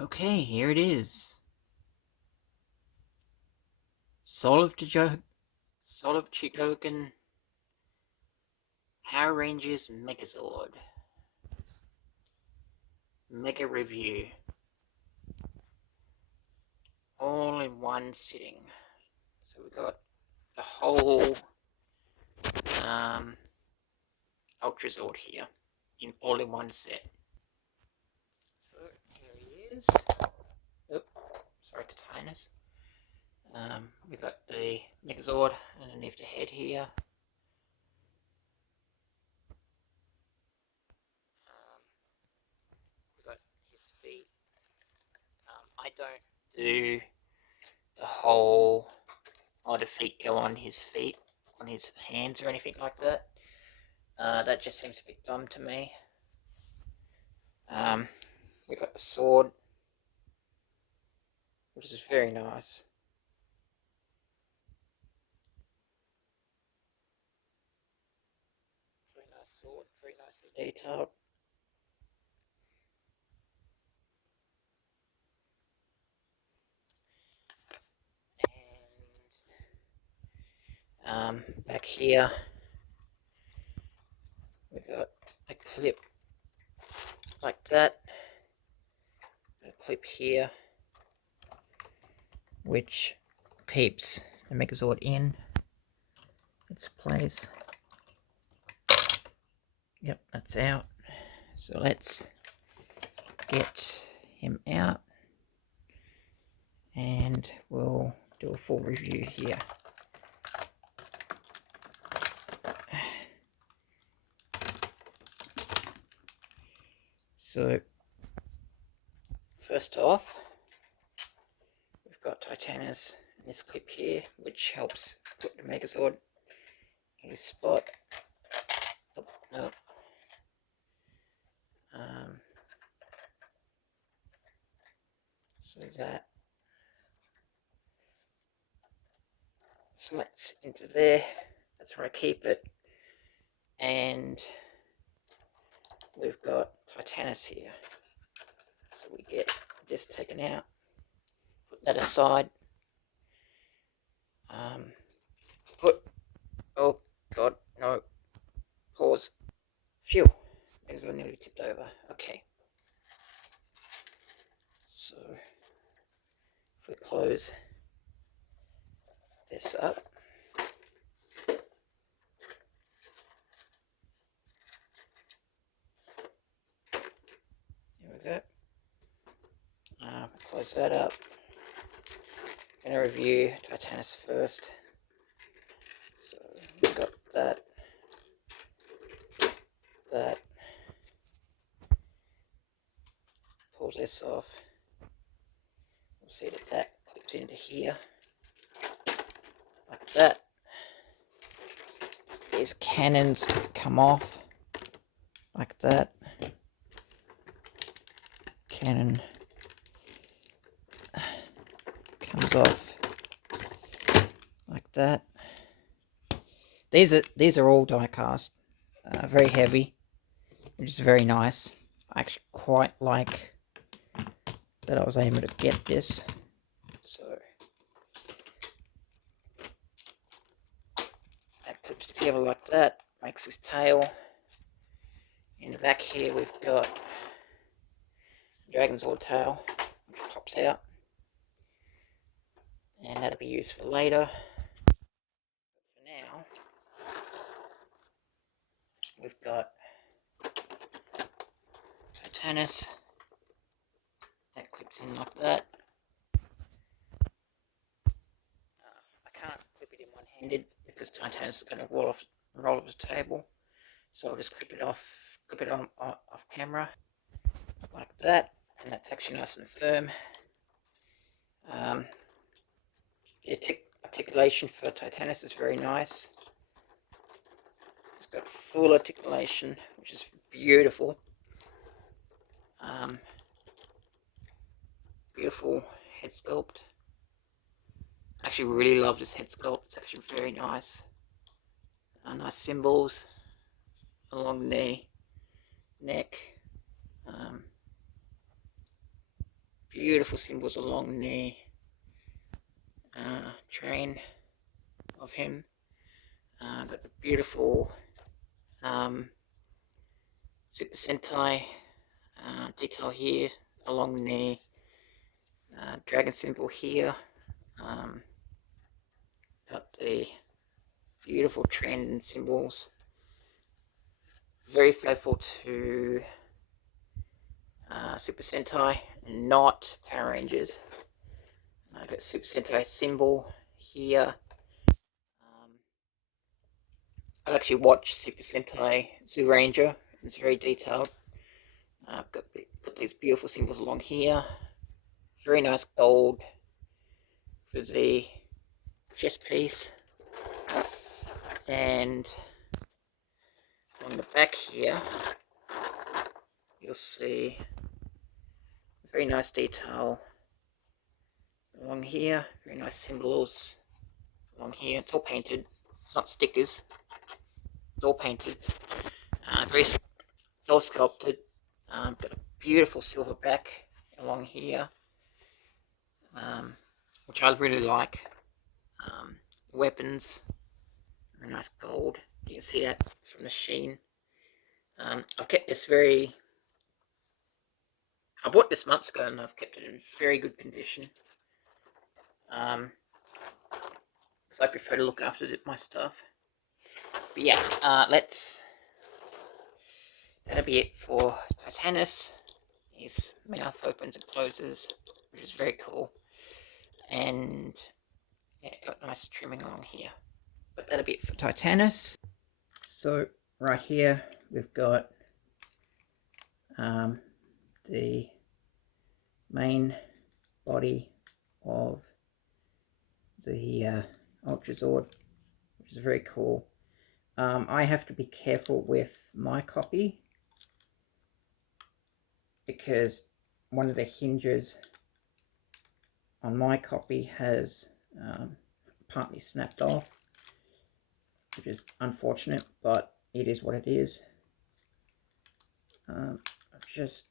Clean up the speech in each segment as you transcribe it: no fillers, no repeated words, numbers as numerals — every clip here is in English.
Okay, here it is. Soul of Chogokin Power Rangers Megazord. Mega review. All in one sitting. So we've got the whole Ultrazord here, all in one set. So here he is. Oh, sorry, Titanus. We've got the Megazord underneath the head here. We've got his feet. I don't do the whole, the feet go on his feet, on his hands or anything like that. That just seems a bit dumb to me. We've got the sword, which is very nice. Very nice sword, very nicely detailed. And back here, we've got a clip like that. A clip here, which keeps the Megazord in its place. Yep, that's out. So let's get him out and we'll do a full review here. So first off, we've got Titanus in this clip here, which helps put the Megazord in his spot. Oh, no. So that slits into there. That's where I keep it. And we've got Titanus here. So we get this taken out. Put that aside. Oh god, no. Pause. Phew. Because I nearly tipped over. Okay. So if we close this up, here we go. Close that up. I'm going to review Titanus first. So we've got that. Pull this off. We'll see that that clips into here. Like that. These cannons come off. Like that. Cannon comes off like that. These are all die cast, very heavy, which is very nice. I actually quite like that I was able to get this. So that clips together like that, makes his tail. In the back here we've got Megazord tail, which pops out, and that'll be used for later. For now, we've got Titanus. That clips in like that. I can't clip it in one-handed because Titanus is going to roll off the table. So I'll just clip it on off camera like that, and that's actually nice and firm. The articulation for Titanus is very nice. It's got full articulation, which is beautiful. Beautiful head sculpt. I actually really love this head sculpt. It's actually very nice. Nice symbols along the neck. beautiful symbols along the train of him. Got the beautiful Super Sentai detail here along the dragon symbol here. Got the beautiful trend symbols, very faithful to Super Sentai, not Power Rangers. I've got Super Sentai symbol here. I've actually watched Super Sentai Zoo Ranger. It's very detailed. I've got these beautiful symbols along here. Very nice gold for the chest piece. And on the back here, you'll see very nice detail along here. Very nice symbols along here. It's all painted. It's not stickers. It's all painted. It's all sculpted. Got a beautiful silver back along here, which I really like. Weapons, very nice gold. You can see that from the sheen. I've kept this I bought this months ago and I've kept it in very good condition. Because I prefer to look after my stuff. But yeah, that'll be it for Titanus. His mouth opens and closes, which is very cool. And yeah, got nice trimming along here. But that'll be it for Titanus. So right here we've got the main body of the Ultrazord, which is very cool. I have to be careful with my copy because one of the hinges on my copy has partly snapped off, which is unfortunate, but it is what it is. I'll just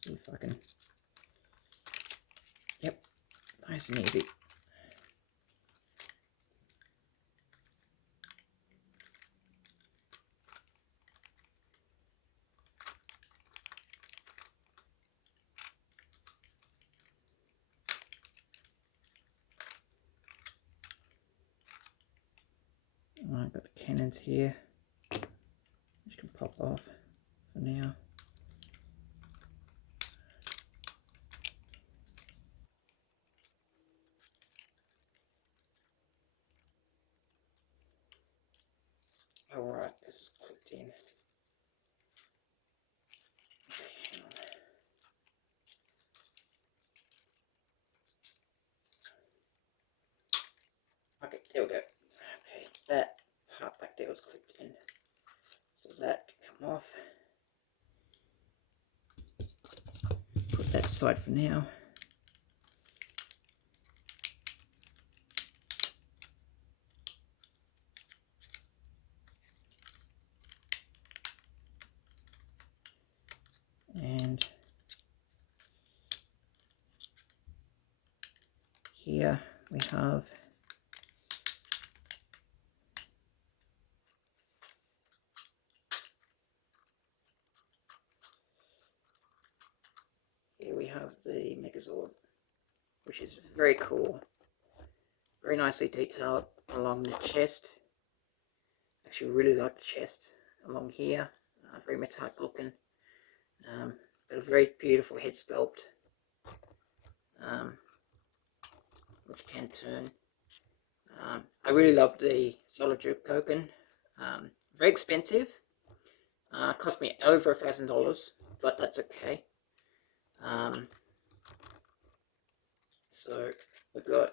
see if I can. Yep, nice and easy. I've got the cannons here, which can pop off for now. Alright, this is clicked in. Okay, hang on. Okay, there we go. Okay, that part back there was clipped in. So that can come off. Put that aside for now. And here we have the Megazord, which is very cool. Very nicely detailed along the chest. Actually really like the chest along here. Very metallic looking. But a very beautiful head sculpt. Which can turn. I really love the Soul of Chogokin. Very expensive. Cost me over $1,000, but that's okay. So we've got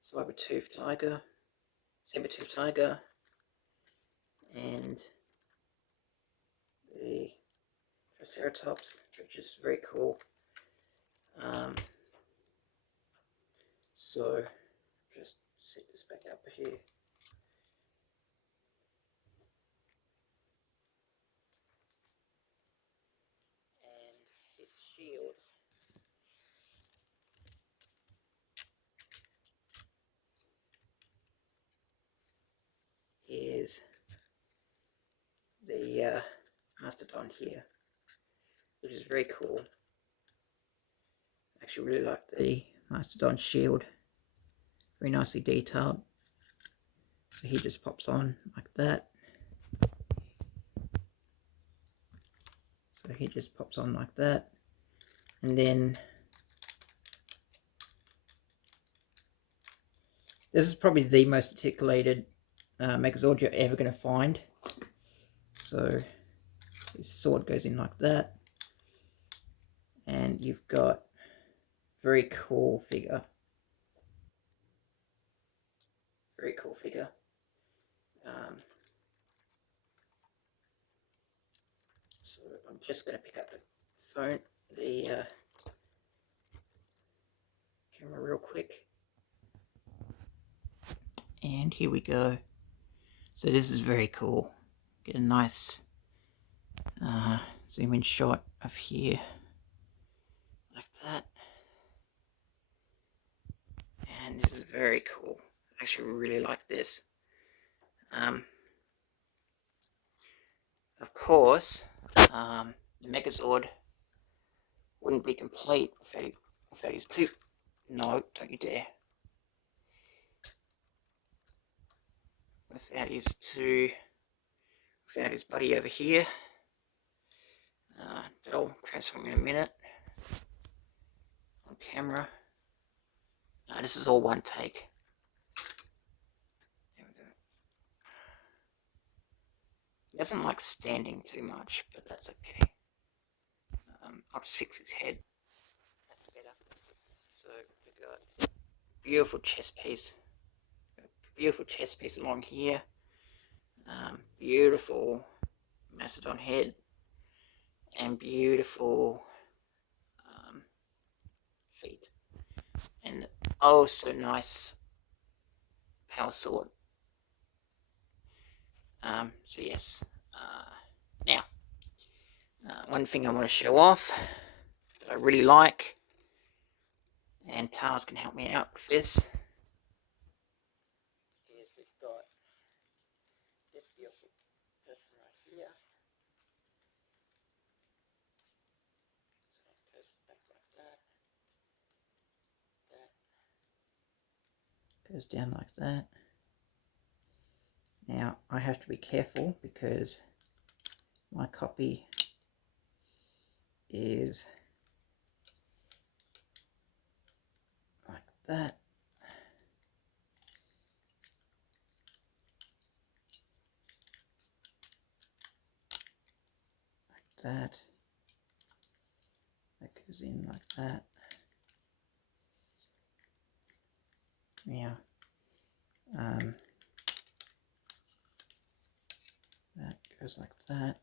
Saber-tooth tiger, and the Triceratops, which is very cool. So just set this back up here. the Mastodon here, which is very cool. I actually really like the Mastodon shield, very nicely detailed. So he just pops on like that. So he just pops on like that, and then this is probably the most articulated Megazord you're ever going to find. So his sword goes in like that, and you've got very cool figure. Very cool figure. So I'm just going to pick up the phone, the camera real quick. And here we go. So this is very cool. Get a nice zoom in shot of here. Like that. And this is very cool. I actually really like this. Of course, the Megazord wouldn't be complete without his two. No, don't you dare. Without his buddy over here. That'll transform in a minute. On camera. This is all one take. There we go. He doesn't like standing too much, but that's okay. I'll just fix his head. That's better. So we've got beautiful chest piece. Beautiful chest piece along here. Beautiful Mastodon head. And beautiful feet. And oh so nice power sword. So yes. Now, one thing I want to show off that I really like, and Tars can help me out with this, is we've got this beautiful person right here. So it goes back like that. That goes down like that. Now I have to be careful because my copy is like that. Like that. That goes in like that. Now, that goes like that.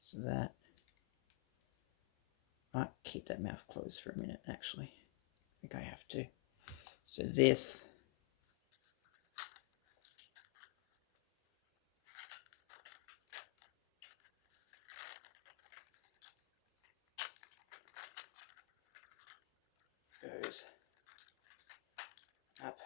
So that, I might keep that mouth closed for a minute actually. I think I have to. So this goes up.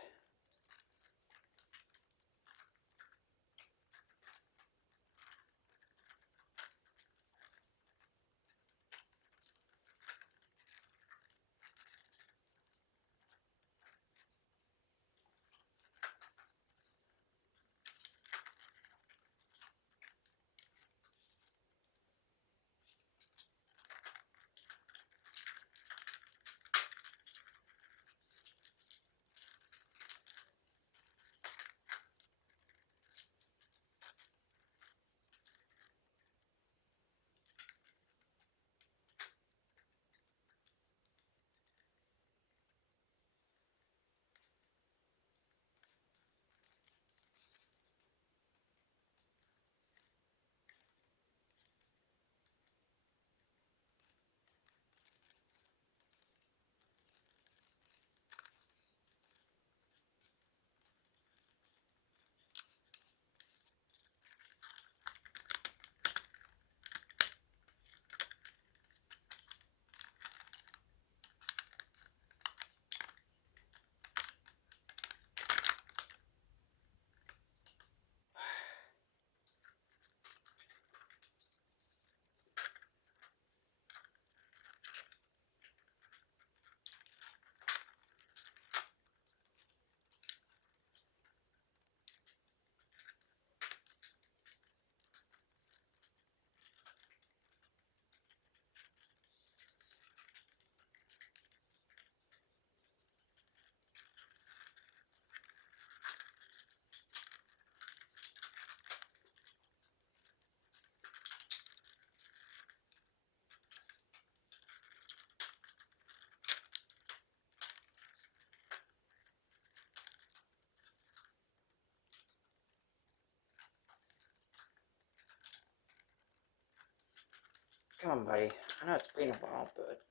Come on, buddy. I know it's been a while, but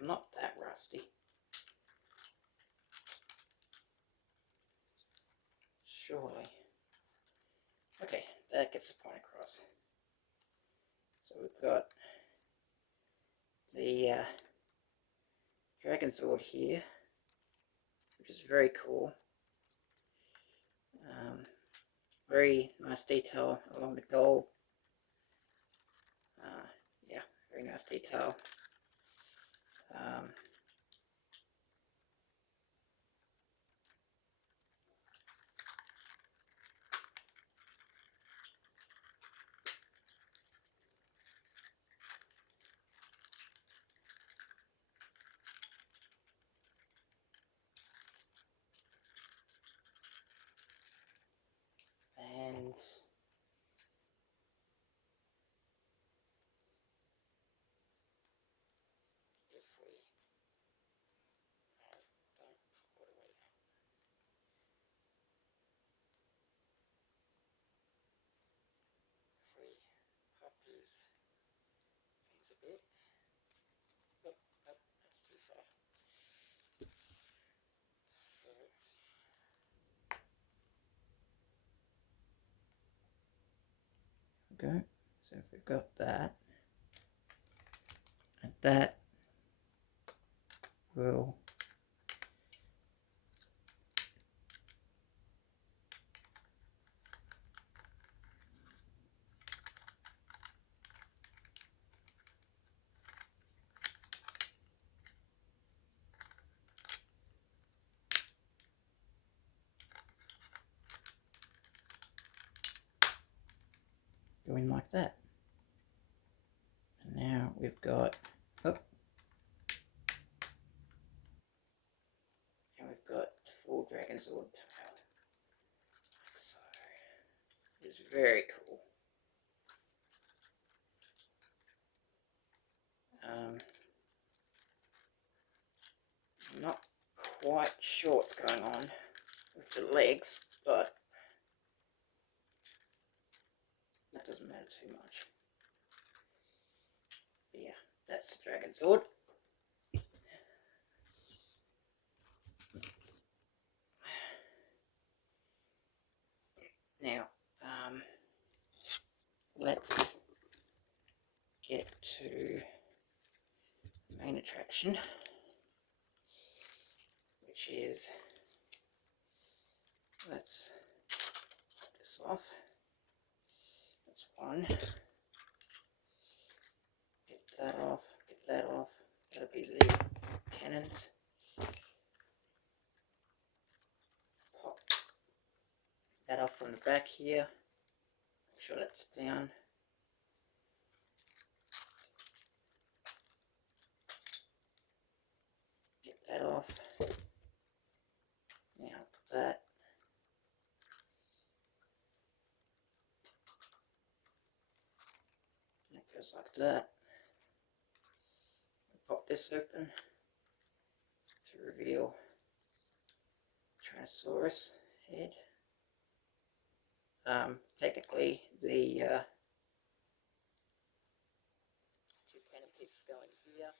I'm not that rusty. Surely. Okay, that gets the point across. So we've got the Megazord here, which is very cool. Very nice detail along the gold. Yeah, very nice detail. And if we don't put it away now, if we pop his things a bit. Oh, nope, that's too far. So okay, so if we've got that, and that will go in like that. And now we've got, oh, and we've got the full Megazord tail. So it's very cool. I'm not quite sure what's going on with the legs, but that doesn't matter too much. But yeah, that's the Megazord. Now, let's get to the main attraction, which is, let's pop this off. That's one. Get that off, get that off. That'll be the cannons. Pop that off from the back here. Make sure that's down. Get that off. Now put that. And it goes like that. Pop this open to reveal Tyrannosaurus head. Technically the two cannon pieces go in here,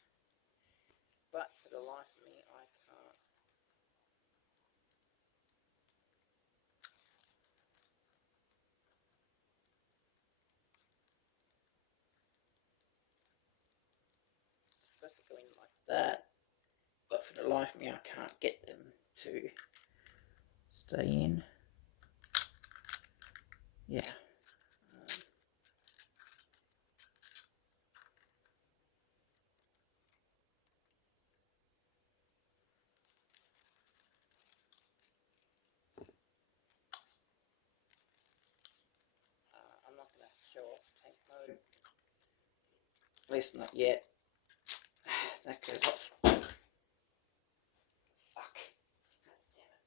but for the life of me I can't. It's supposed to go in like that, but for the life of me I can't get them to stay in. Yeah. I'm not going to show off tank mode, at least not yet. That goes off. Fuck. God damn it.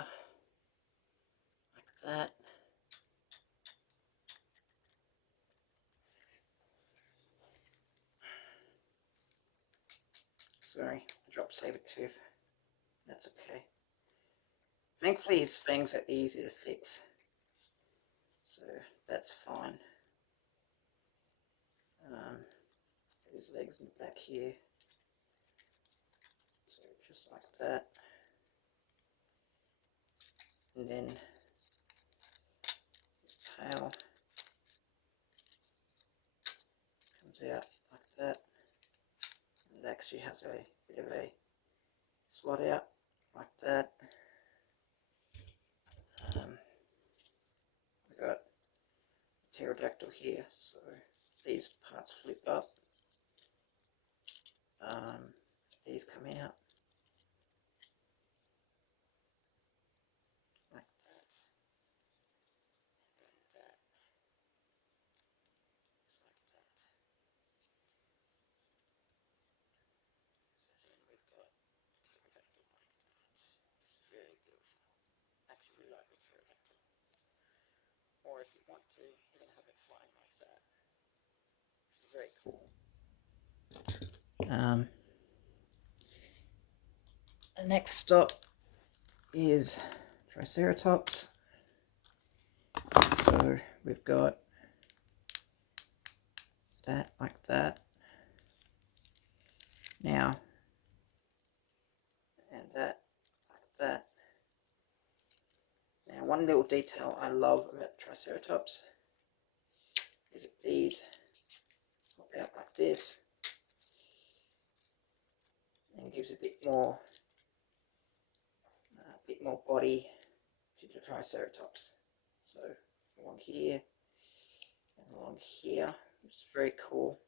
like that. Sorry, I dropped Sabertooth. That's okay. Thankfully his fangs are easy to fix, so that's fine. His legs in the back here, so just like that, and then his tail comes out like that, and it actually has a bit of a slot out like that. We've got pterodactyl here, so these parts flip up, these come out like that, and then that is like that. So then we've got pterodactyl like that. It's very beautiful. Actually, really like the pterodactyl. Or if you want to, you can have it flying like that. It's very cool. The next stop is Triceratops. So we've got that like that. Now, and that like that. Now, one little detail I love about Triceratops is that these pop out like this and gives a bit more body to the Triceratops. So along here and along here, which is very cool.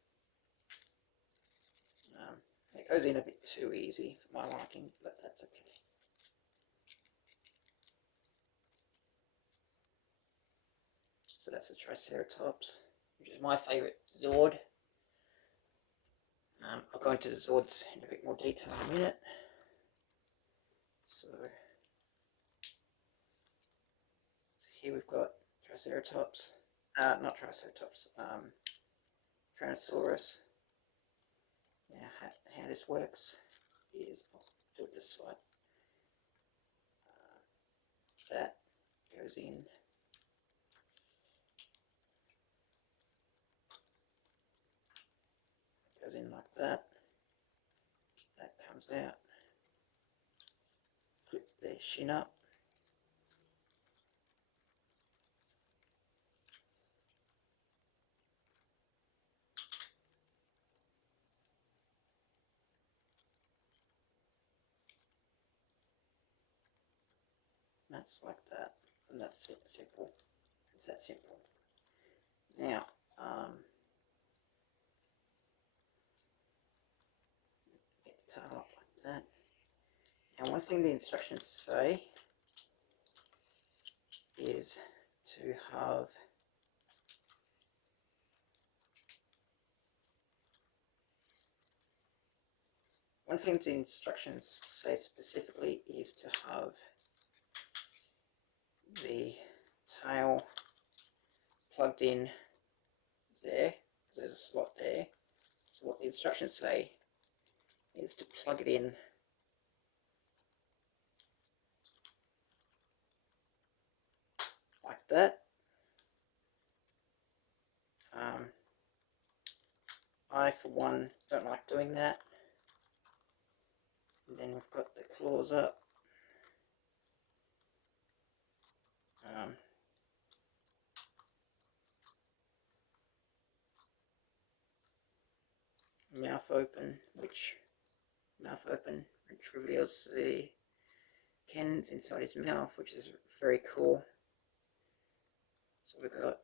It goes in a bit too easy for my liking, but that's okay. So that's the Triceratops, which is my favourite Zord. I'll go into the Zords in a bit more detail in a minute. So here we've got Triceratops, not Triceratops, Tyrannosaurus. Now how this works is, I'll do it this side. That goes in. Goes in like that. That comes out. Flip the shin up. That's like that, and that's it. Simple. It's that simple. Now, get the tail up like that. Now, one thing the instructions say is to have one thing the instructions say specifically is to have the tail plugged in there. There's a slot there. So what the instructions say is to plug it in like that. I, for one, don't like doing that. And then we've got the claws up. Mouth open, which reveals the cannons inside his mouth, which is very cool. So we've got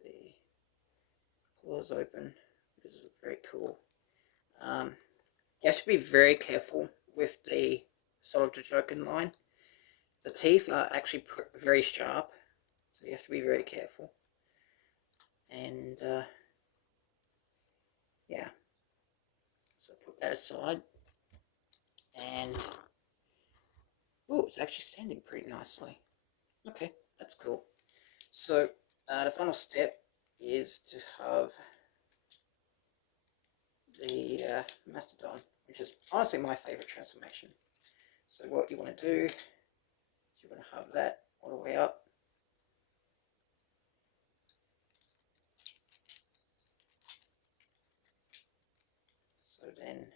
the claws open, which is very cool. You have to be very careful with the Soul of Chogokin line. The teeth are actually very sharp, so you have to be very careful. And yeah, so put that aside. And oh, it's actually standing pretty nicely. Okay, that's cool. So the final step is to have the Mastodon, which is honestly my favorite transformation. So what you want to do is you want to have that all the way up. So then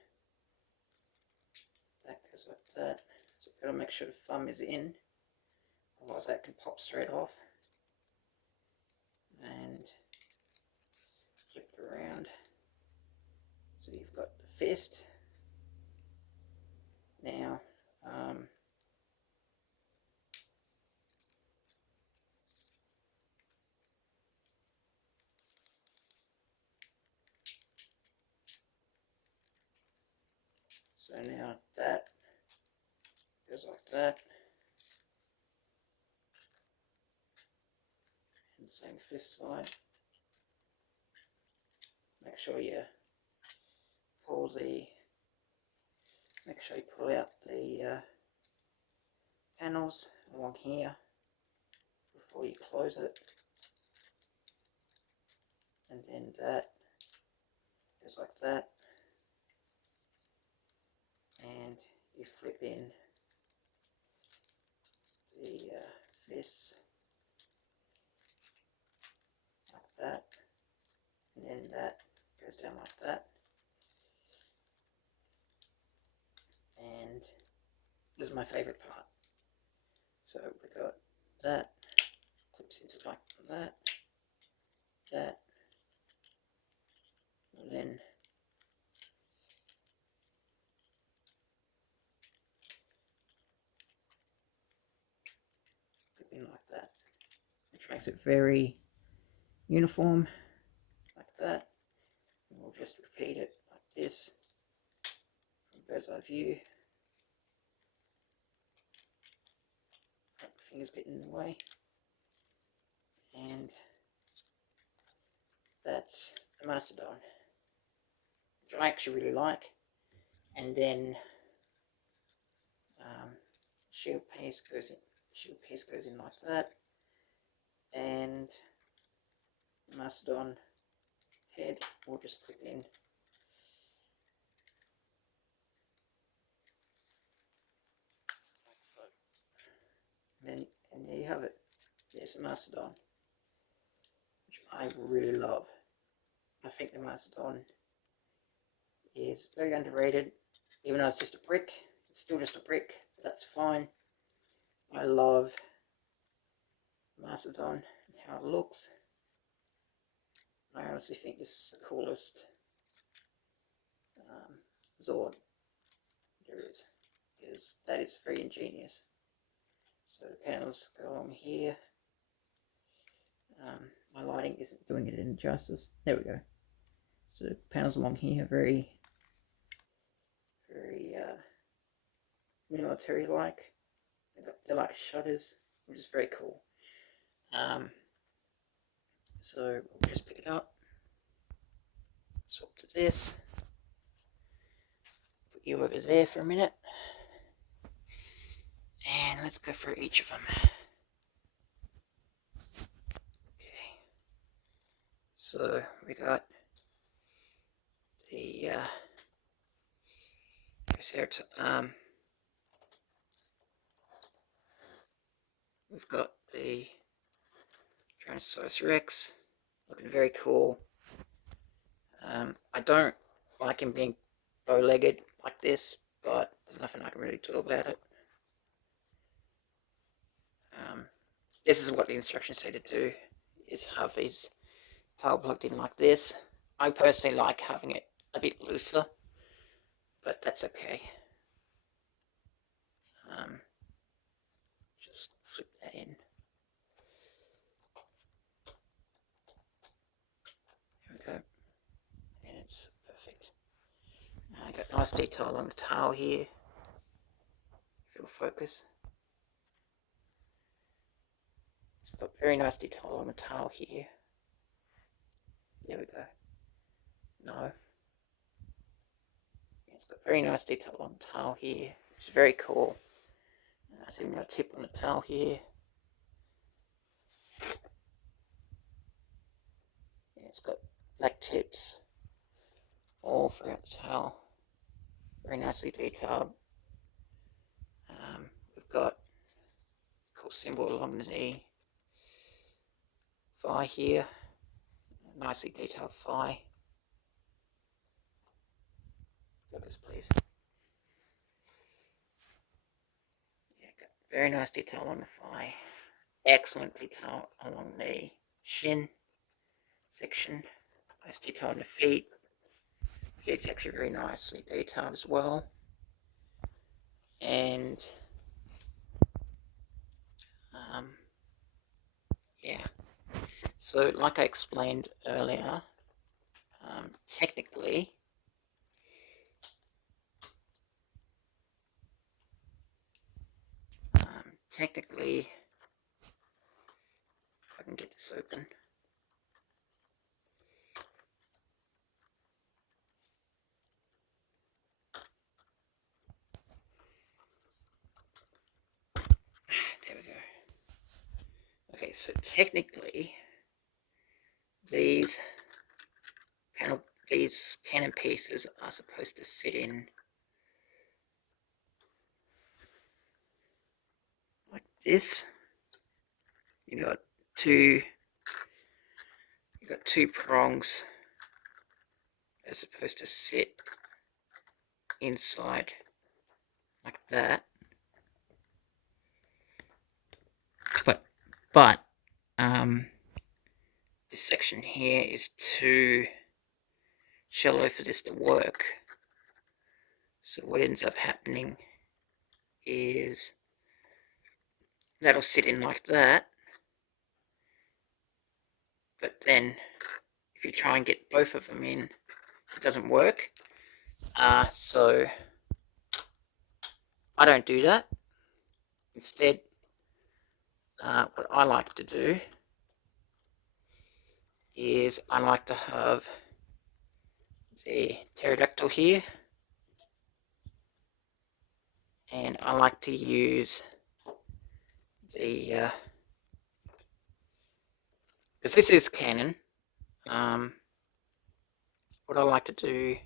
that goes like that. So you've got to make sure the thumb is in, otherwise that can pop straight off. And flip it around. So you've got the fist. Now, so now that goes like that. And same fist side. Make sure you pull out the panels along here before you close it. And then that goes like that. And you flip in the fists like that. And then that goes down like that. And this is my favorite part. So we got that, clips into like that, and then clip in like that, which makes it very uniform, like that. And we'll just repeat it like this from bird's eye view. Fingers getting in the way. And that's the Mastodon, which I actually really like. And then shield piece goes in like that, and the Mastodon head will just clip in like so. And there you have it. There's a Mastodon, which I really love. I think the Mastodon is very underrated, even though it's just a brick. It's still just a brick, but that's fine. I love Mastodon and how it looks. I honestly think this is the coolest Zord there is, because that is very ingenious. So the panels go along here. My lighting isn't doing it any justice. There we go. So the panels along here are very military-like. They're like shutters, which is very cool. So we'll just pick it up, swap to this, put you over there for a minute, and let's go through each of them. Okay, so we got the we've got the Tyrannosaurus Rex, looking very cool. I don't like him being bow-legged like this, but there's nothing I can really do about it. This is what the instructions say to do, is have his tail plugged in like this. I personally like having it a bit looser, but that's okay. Just flip that in. There we go. And it's perfect. I got nice detail along the tail here. If it'll focus. It's got very nice detail along the tail here. There we go. No. It's got very nice detail on the tail here, which is very cool. See my tip on the tail here. Yeah, it's got black tips all throughout the tail. Very nicely detailed. We've got a cool symbol along the thigh here. Nicely detailed thigh. Focus, please. Yeah, got very nice detail on the thigh. Excellent detail along the shin section. Nice detail on the feet. Feet's actually very nicely detailed as well. And yeah. So, like I explained earlier, technically, if I can get this open. There we go. Okay, so technically, these cannon pieces are supposed to sit in like this. You got two prongs that are supposed to sit inside like that. But this section here is too shallow for this to work. So what ends up happening is that'll sit in like that. But then if you try and get both of them in, it doesn't work. So I don't do that. Instead, what I like to do is I like to have the pterodactyl here, and I like to use the because this is canon. What I like to do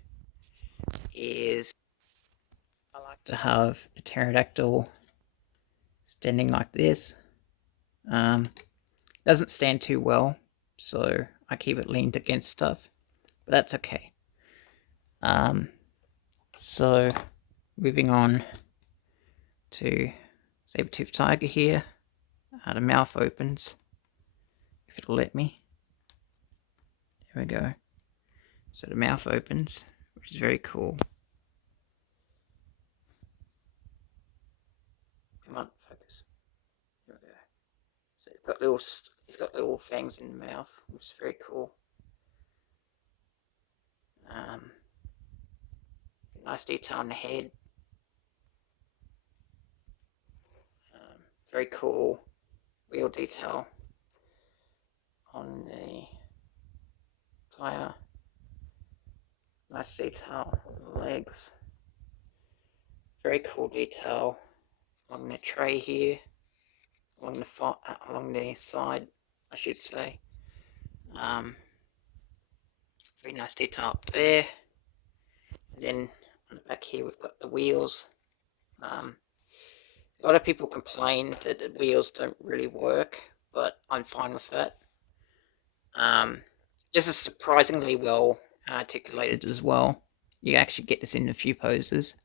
is I like to have a pterodactyl standing like this. Doesn't stand too well, so I keep it leaned against stuff, but that's okay. So moving on to saber-toothed tiger here. The mouth opens, if it'll let me. There we go. So the mouth opens, which is very cool. Come on, focus. There we go. So he's got little fangs in the mouth, which is very cool. Nice detail on the head. Very cool wheel detail on the tire. Nice detail on the legs. Very cool detail along the tray here, along the side, I should say. Very nice detail up there. And then on the back here we've got the wheels. A lot of people complain that the wheels don't really work, but I'm fine with that. This is surprisingly well articulated as well. You actually get this in a few poses.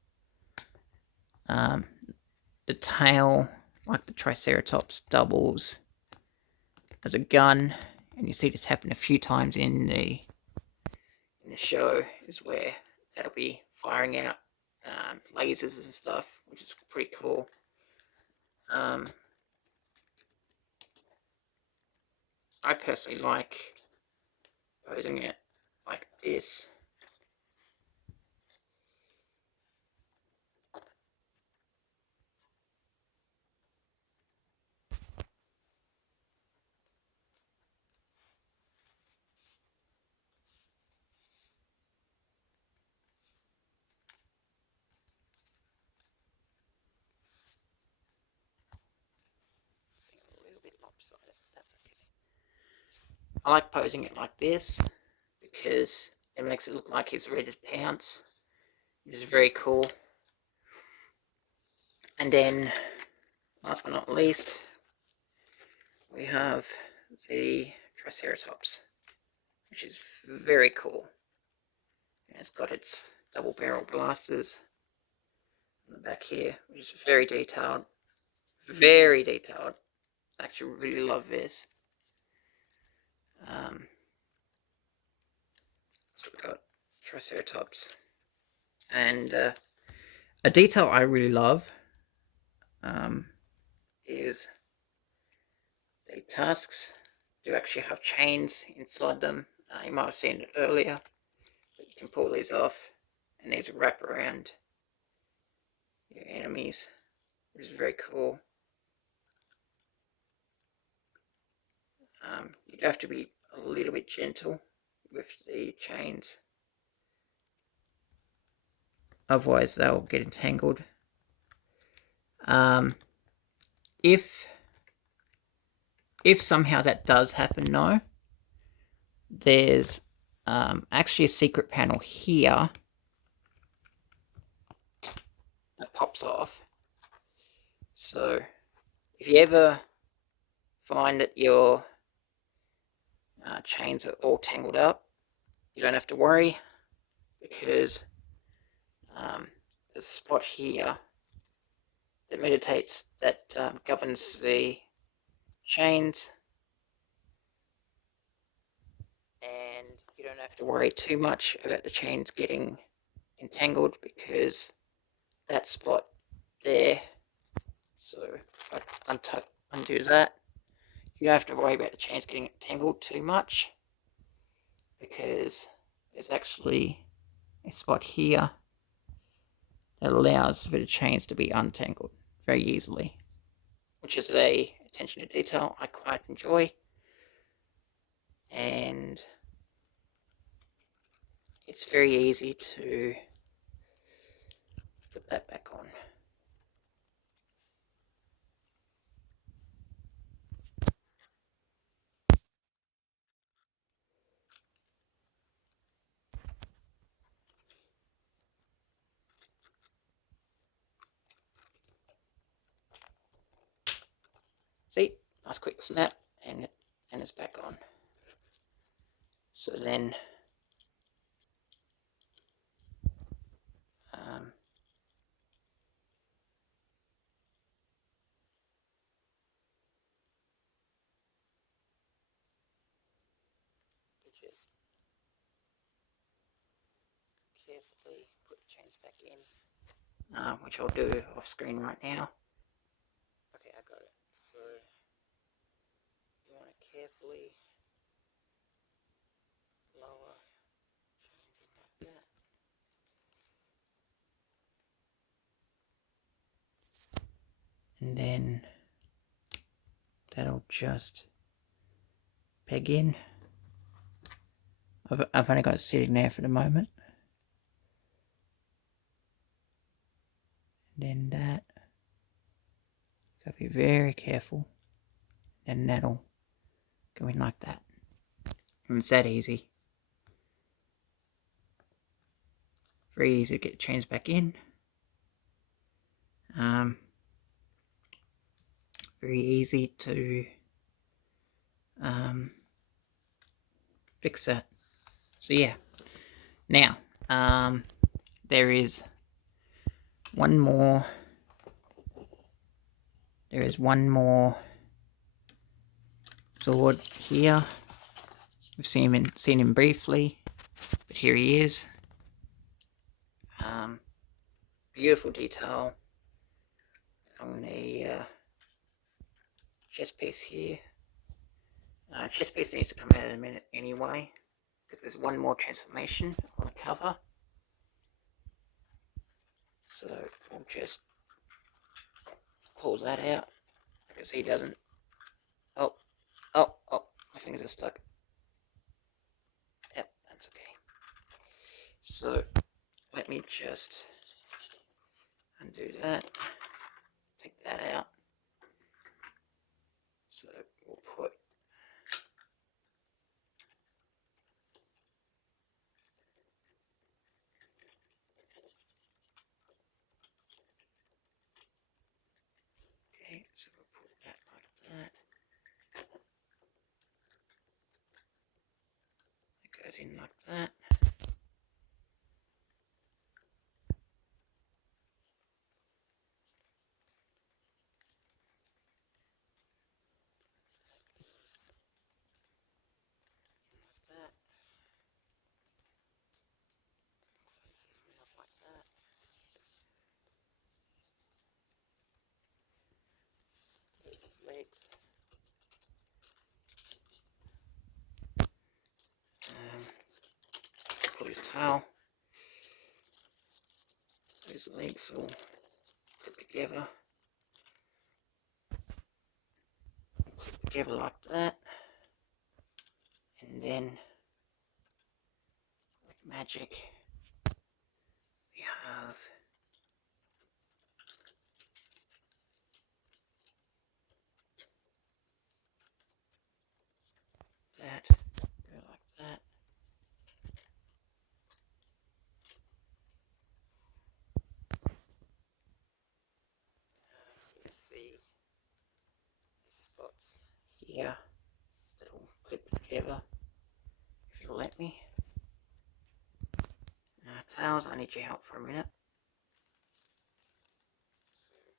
The tail, like the Triceratops, doubles as a gun, and you see this happen a few times in the show, is where that'll be firing out lasers and stuff, which is pretty cool. I personally like posing it like this. I like posing it like this because it makes it look like he's ready to pounce. It's very cool. And then, last but not least, we have the Triceratops, which is very cool. And it's got its double barrel blasters on the back here, which is very detailed. Very detailed. I actually really love this. So we've got Triceratops. And a detail I really love is the tusks do actually have chains inside them. You might have seen it earlier, but you can pull these off and these wrap around your enemies, which is very cool. You'd have to be a little bit gentle with the chains, otherwise they'll get entangled. If somehow that does happen, no, there's actually a secret panel here that pops off. So if you ever find that your chains are all tangled up, you don't have to worry, because there's a spot here that meditates, that governs the chains, and you don't have to worry too much about the chains getting entangled, because that spot there, so if I undo that, you don't have to worry about the chains getting entangled too much, because there's actually a spot here that allows for the chains to be untangled very easily, which is a attention to detail I quite enjoy. And it's very easy to put that back on. See, nice quick snap, and it's back on. So then just carefully put the chains back in, which I'll do off screen right now. Okay, I got it. So you want to carefully lower chains in like that, and then that'll just peg in. I've only got it sitting there for the moment. And then that, gotta be very careful. And that'll go in like that. And it's that easy. Very easy to get the chains back in. Very easy to fix that. So yeah. Now, there is one more. There is one more Zord here. We've seen him briefly, but here he is. Beautiful detail on the chest piece here. Chest piece needs to come out in a minute anyway, because there's one more transformation on the cover. So we'll just pull that out, because he doesn't. Oh, my fingers are stuck. Yep, that's okay. So let me just undo that, take that out. So we'll put goes in like that. Legs. Pull his tail. His legs all put together. Put together like that. And then, with magic, we have that, go like that. You can see the spots here that will clip together, if you'll let me. Now tails, I need your help for a minute. So if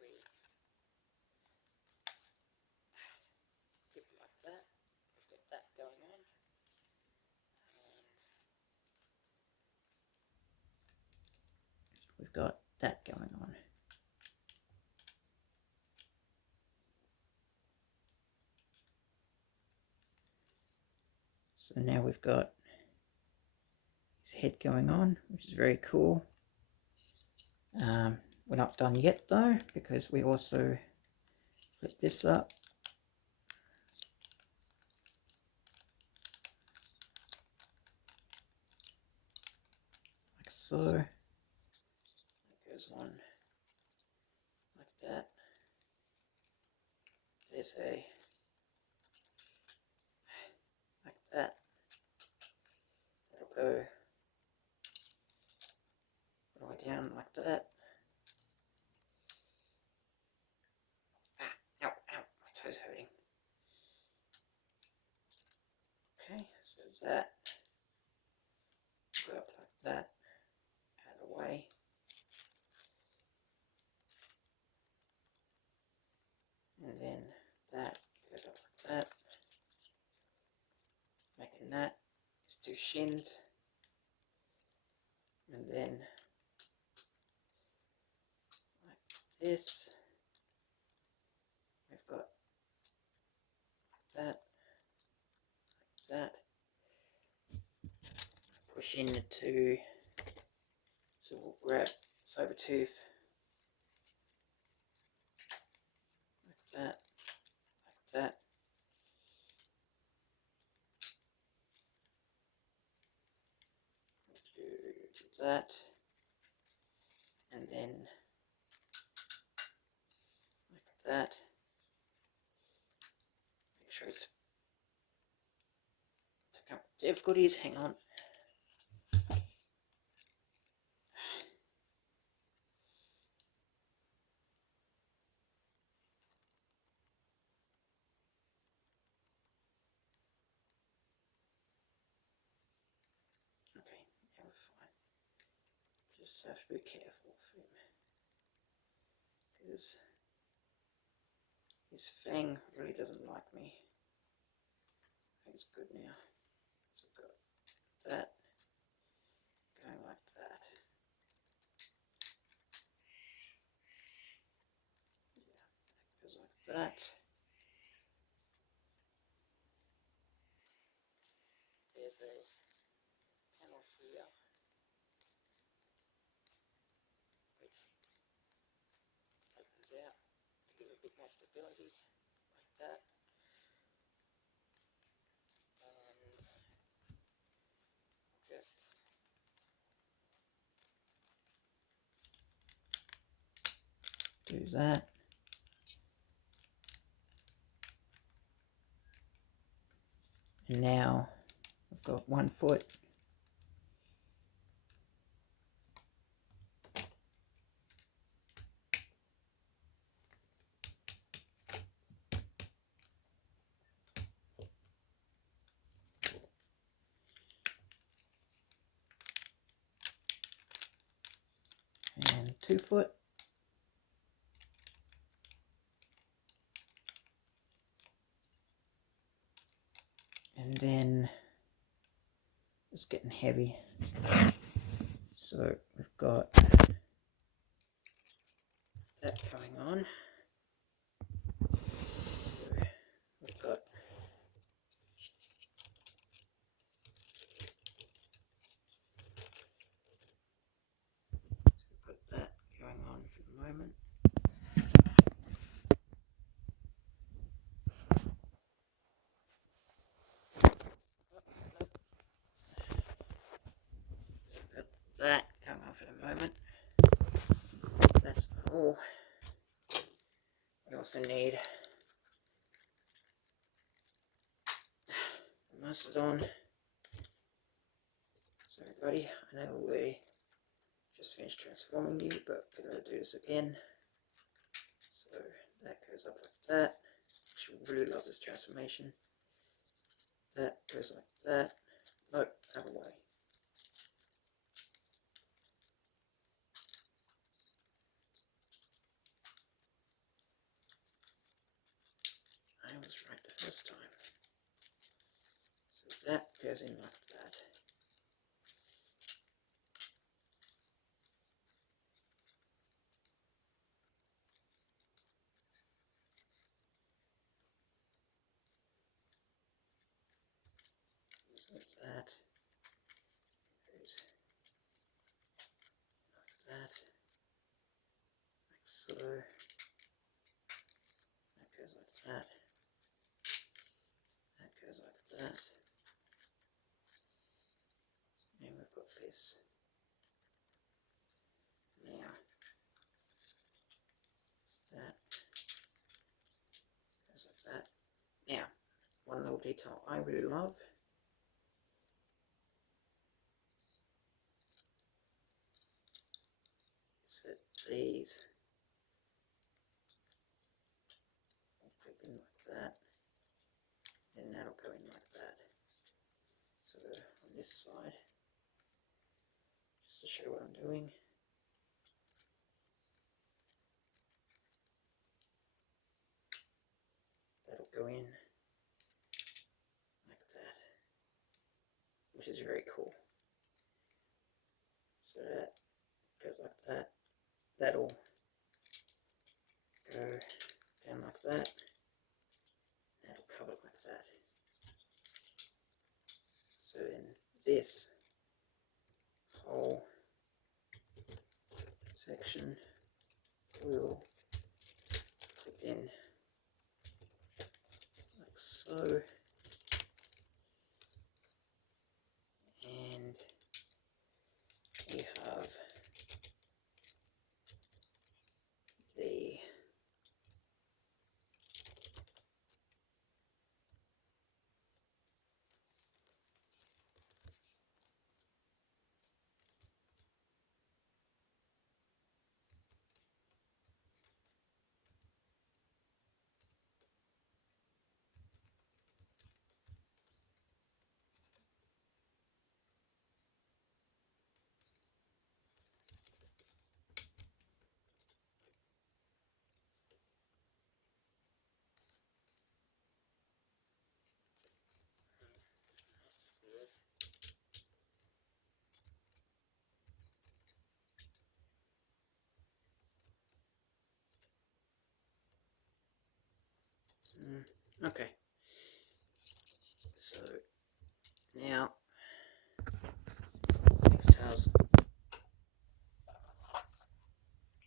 we clip it like that, we've got that going on. We've got that going on. So now we've got his head going on, which is very cool. We're not done yet though, because we also flip this up. Like so. That goes on like that. There's a like that. That'll go all the way down like that. Ah, ow, ow, my toe's hurting. Okay, so that go up like that, out of the way. And then that goes up like that. Making that, it's two shins. And then like this, we've got like that, push in the two, so we'll grab saber tooth, like that, do that, and then like that. Make sure it's difficulties, hang on. Okay, now we're fine. Just have to be careful for him, because his fang really doesn't like me. I think it's good now. So we've got that going like that. Yeah, that goes like that. There's a panel here which opens out to give a bit more stability, like that. And just do that. And now I've got 1 foot. foot. And then it's getting heavy. So we've got that going on. So we've got that going on for the moment. Got that going on for the moment. That's all. We also need Mastodon. Sorry buddy, I know we just finished transforming you, but we're going to do this again. So that goes up like that. Actually, really love this transformation. That goes like that. Nope, other way. I was right the first time. So that goes in like that. Like that. Goes like that. Like so. That goes like that. That goes like that. And we've got this. Now, that goes like that. Now, one little detail I really love is that these will clip in like that, and that'll go in like that. So on this side, just to show what I'm doing, that'll go in like that, which is very cool. So that goes like that. That'll go down like that. That'll cover it like that. So then this whole section will clip in like so. And we have the okay. So now next house.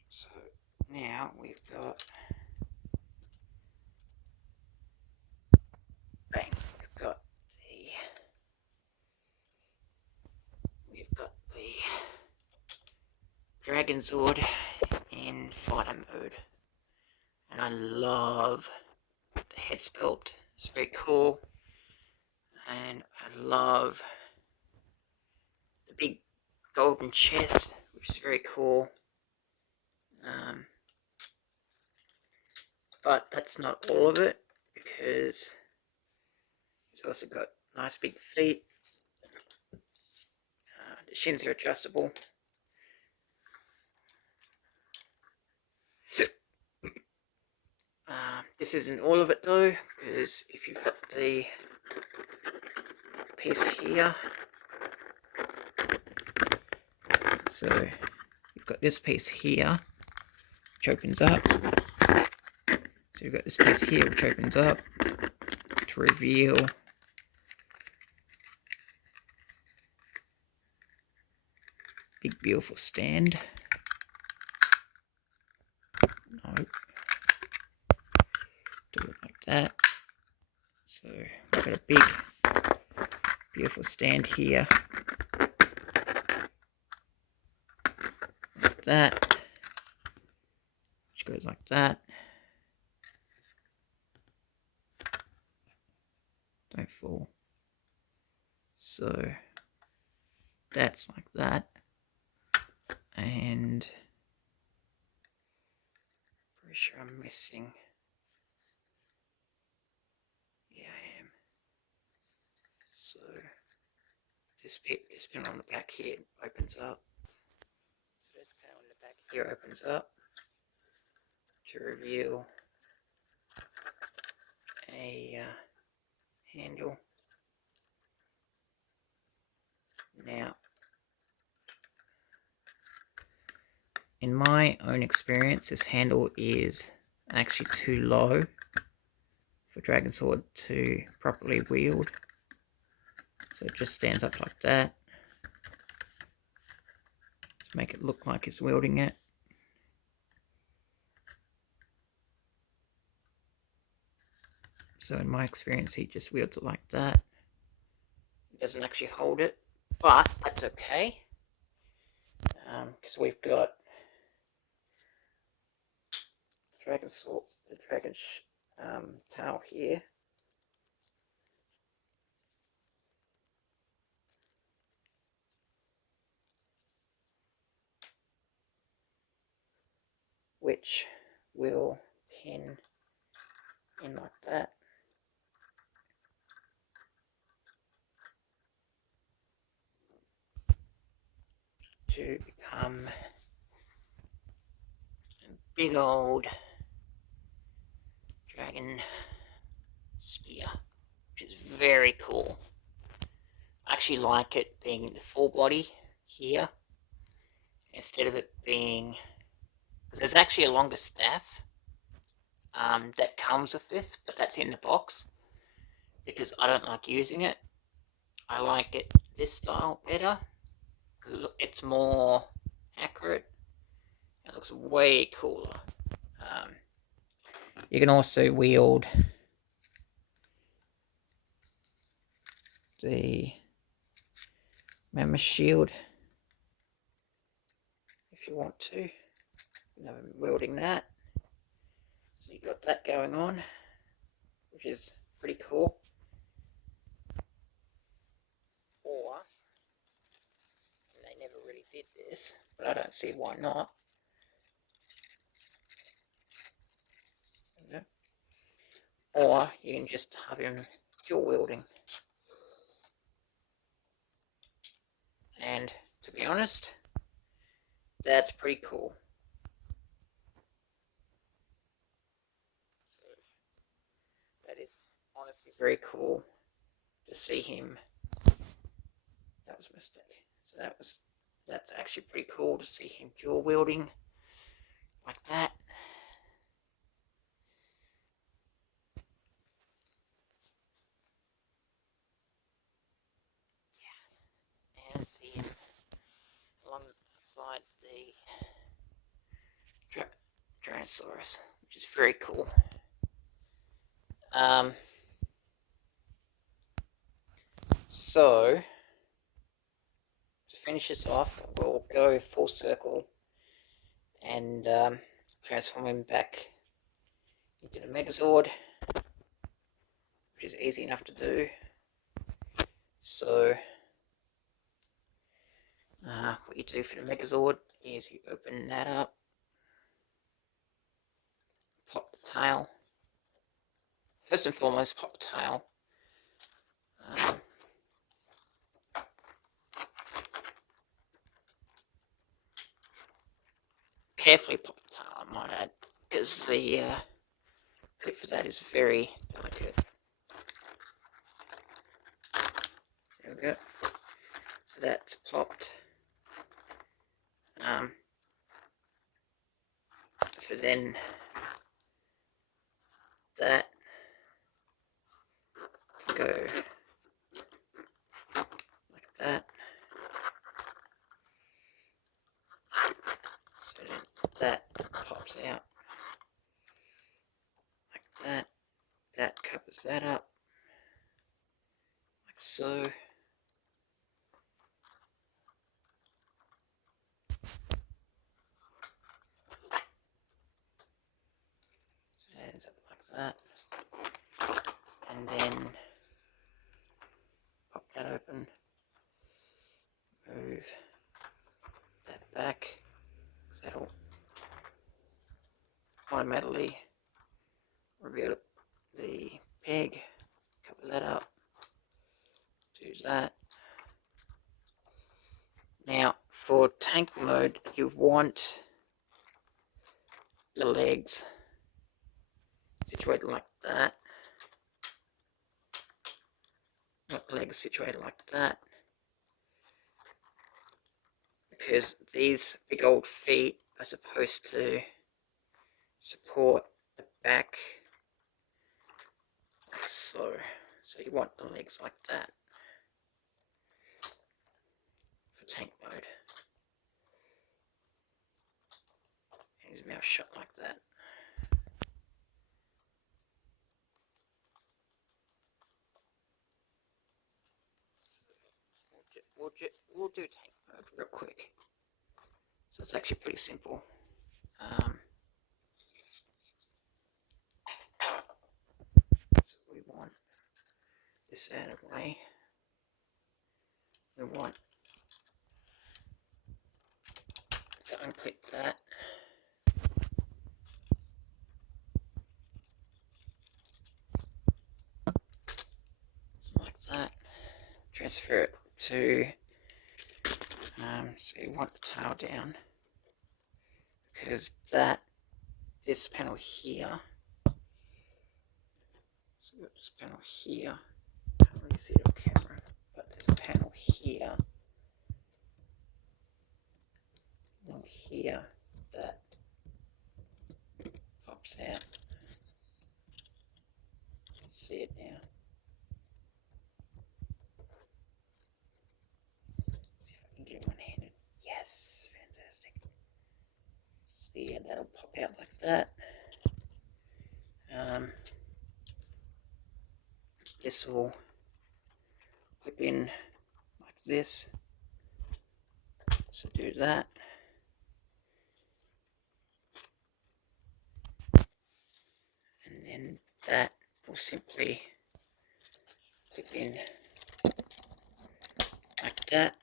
So now we've got bang. We've got the Megazord in fighter mode, and I love the head sculpt. It's very cool, and I love the big golden chest, which is very cool. But that's not all of it, because it's also got nice big feet. The shins are adjustable. This isn't all of it though, because if you've got the piece here, so you've got this piece here, which opens up. So you've got this piece here, which opens up to reveal big beautiful stand. No. Do it like that. So I've got a big beautiful stand here. Like that. Which goes like that. Don't fall. So that's like that. And pretty sure I'm missing. Yeah, I am. So this pin on the back here opens up. So this pin on the back here opens up to reveal a handle. Now, in my own experience, this handle is actually too low for Dragon Sword to properly wield. So it just stands up like that to make it look like it's wielding it. So in my experience, he just wields it like that. He doesn't actually hold it, but that's okay. Because we've got Dragon Sword, the Dragon tail here. Which will pin in like that. To become a big old dragon spear, which is very cool. I actually like it being the full body here instead of it being, because there's actually a longer staff that comes with this, but that's in the box because I don't like using it. I like it this style better because it's more accurate. It looks way cooler. You can also wield the Mammoth Shield if you want to. You know, I'm wielding that. So you got that going on, which is pretty cool. Or, and they never really did this, but I don't see why not. Yeah. Or you can just have him dual wielding. And to be honest, that's pretty cool. So that is honestly very cool to see him. That was a mistake. So that's actually pretty cool to see him dual wielding like that. Yeah. And see him alongside the Tyrannosaurus, which is very cool. So to finish this off, we'll go full circle and transform him back into the Megazord, which is easy enough to do. So what you do for the Megazord is you open that up, pop the tail. First and foremost, pop the tail. Carefully pop the tail, I might add, because clip for that is very delicate. There we go. So that's popped. So then that can go like that. So then that pops out like that. That covers that up like so. So it ends up like that. And then pop that open, move that back, because that'll automatically reveal the peg, cover that up, do that. Now for tank mode you want the legs situated like that, not the legs situated like that, because these big old feet are supposed to support the back like so. So you want the legs like that for tank mode. And his mouth shut like that. We'll do tank mode real quick. So it's actually pretty simple. So we want this out of the way. We want to unclip that. So like that. Transfer it to, so you want the tail down, because this panel here, so we've got this panel here, can't really see it on camera, but there's a panel here, and here, that pops out. You can see it now. See if I can get it one-handed. Yes, fantastic. So yeah, that'll pop out like that. This will clip in like this, so do that. And then that will simply clip in like that.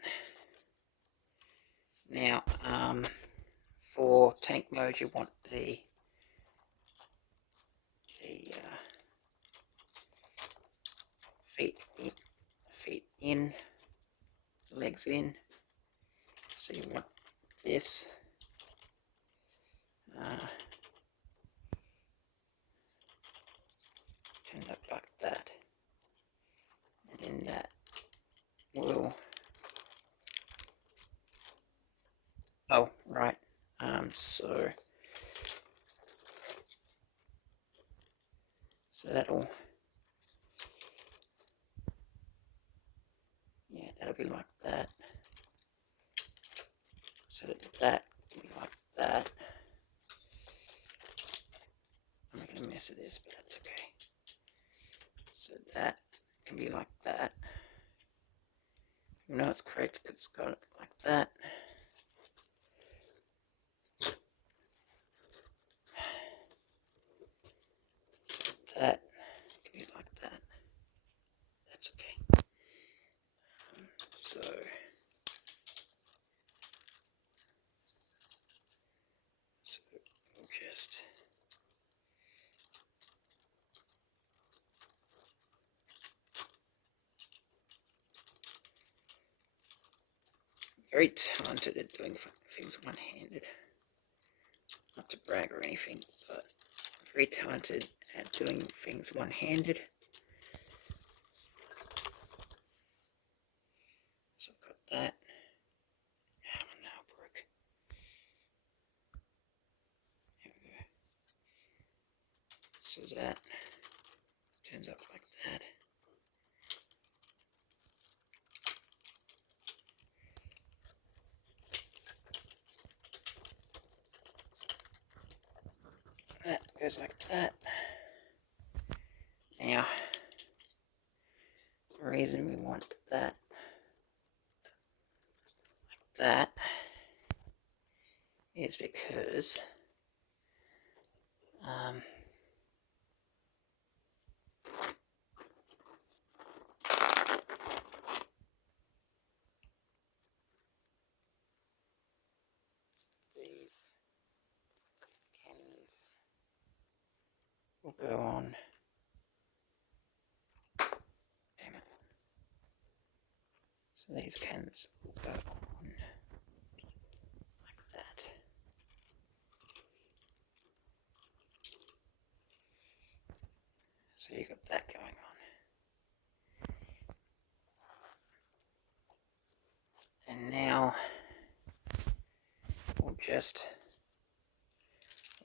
Now, for tank mode, you want the feet in, legs in. So you want this. Turned up like that, and then that will. Oh, right. So that'll. Yeah, that'll be like that. So that can be like that. I'm making a mess of this, but that's okay. So that can be like that. You know it's correct because it's got it like that. That can be like that. That's okay. So we'll just very talented at doing things one-handed. Not to brag or anything, but very talented and doing things one-handed. So I've got that. Ah, my nail broke. There we go. So that turns up like that. That goes like that. Now, the reason we want that like that is because these cannons will go on. Damn it. So these cannons will go on like that. So you've got that going on. And now we'll just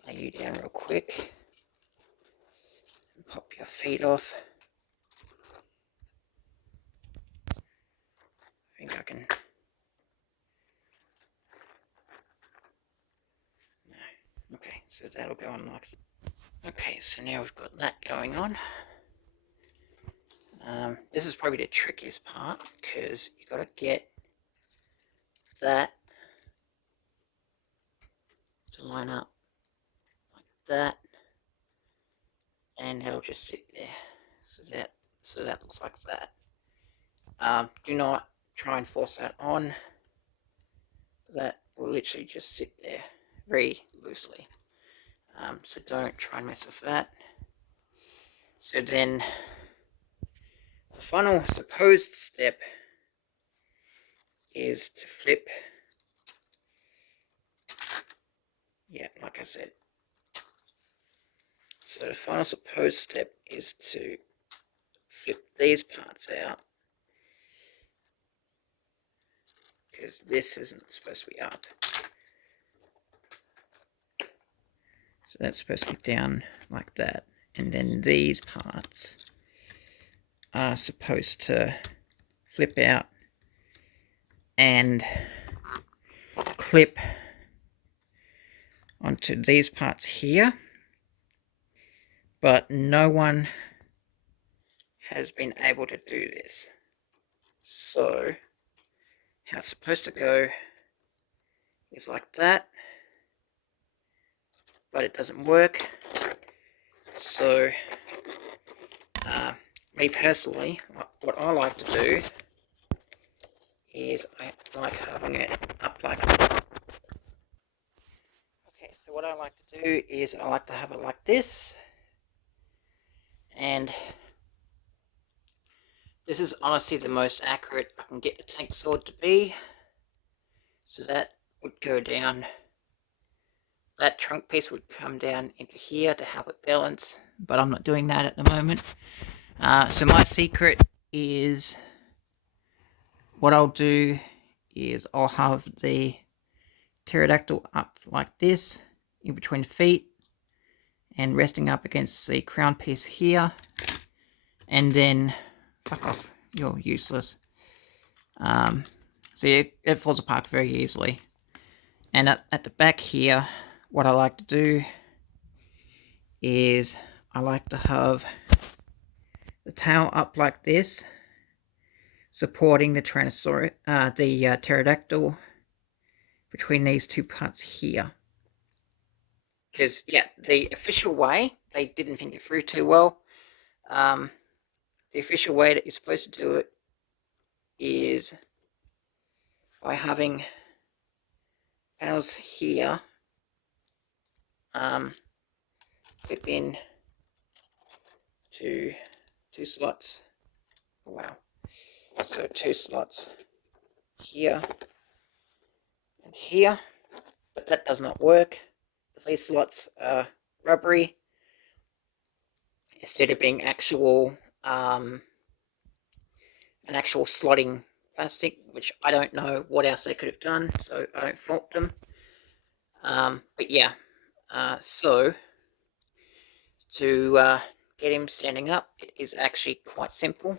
lay you down real quick and pop your feet off. I think I can. No. Okay, so that'll go on like. Okay, so now we've got that going on. This is probably the trickiest part because you got to get that to line up like that, and that'll just sit there. So that looks like that. Do not try and force that on. That will literally just sit there very loosely. So don't try and mess with that. So then the final supposed step is to flip. Yeah, like I said. So the final supposed step is to flip these parts out, because this isn't supposed to be up. So that's supposed to be down like that. And then these parts are supposed to flip out and clip onto these parts here. But no one has been able to do this. So how it's supposed to go is like that, but it doesn't work. So me personally, what I like to do is I like having it up like that. Okay, so what I like to do is I like to have it like this, and this is honestly the most accurate I can get the tank sword to be. So that would go down, that trunk piece would come down into here to help it balance, but I'm not doing that at the moment. So my secret is, what I'll do is I'll have the pterodactyl up like this, in between feet, and resting up against the crown piece here, and then, fuck off, you're useless. See, it falls apart very easily. And at the back here, what I like to do is I like to have the tail up like this, supporting the Tyrannosaurus, the pterodactyl between these two parts here. Because, yeah, the official way, they didn't think it through too well. The official way that you're supposed to do it is by having panels here clip in to two slots. Oh, wow. So 2 slots here and here, but that does not work. These slots are rubbery, instead of being actual an actual slotting plastic, which I don't know what else they could have done, so I don't fault them. But yeah, so to get him standing up, it is actually quite simple.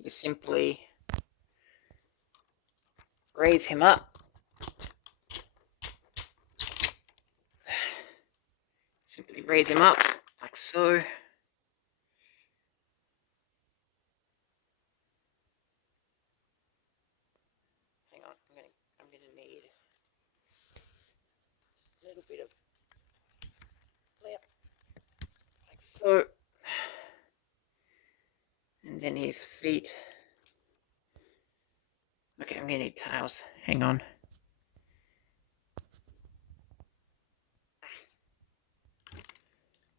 You simply raise him up. Simply raise him up like so. Hang on, I'm gonna need a little bit of lip, like so. And then his feet. Okay, I'm gonna need tails. Hang on.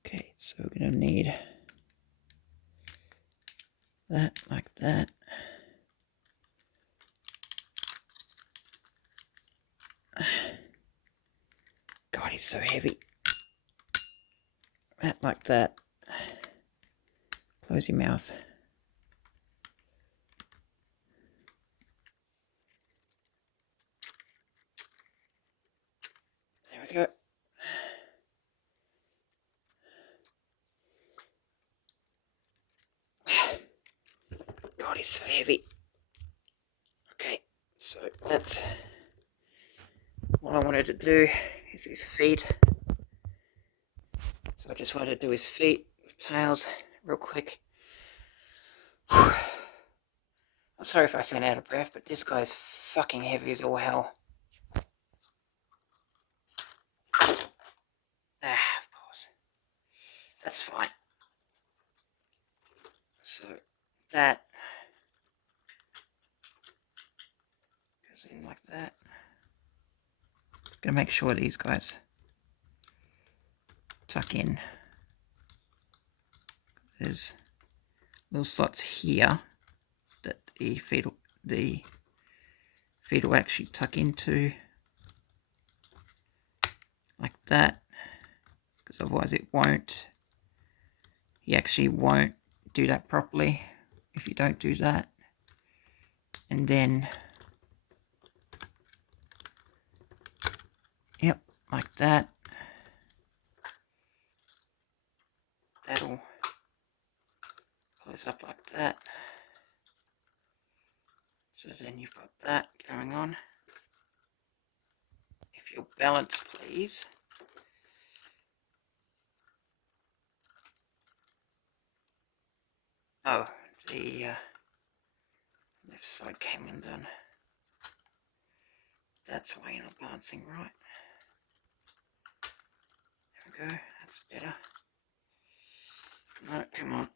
Okay, so we're gonna need that like that. God, he's so heavy. That like that. Close your mouth. There we go. God, he's so heavy. Okay, so that's what I wanted to do, is his feet. So I just wanted to do his feet with tails real quick. I'm sorry if I sound out of breath, but this guy's fucking heavy as all hell. Of course. That's fine. So that goes in like that. Gonna make sure these guys tuck in. There's little slots here that the feet will actually tuck into, like that, because otherwise it won't. He actually won't do that properly if you don't do that. And then, yep, like that. That'll close up like that. So then you've got that going on. If you'll balance, please. Oh, the left side came undone. That's why you're not balancing right. There we go, that's better. No, come on.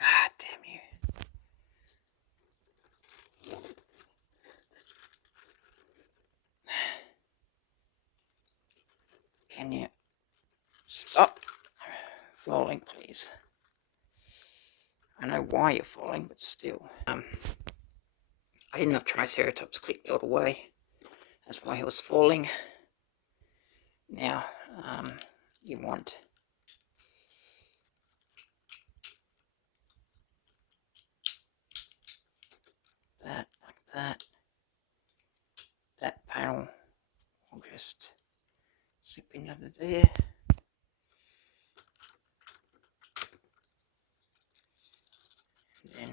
Ah, damn you. Can you stop falling, please? I know why you're falling, but still. I didn't have Triceratops clicked all the way. That's why he was falling. Now, you want that, like that. That panel will just slip in under there. And then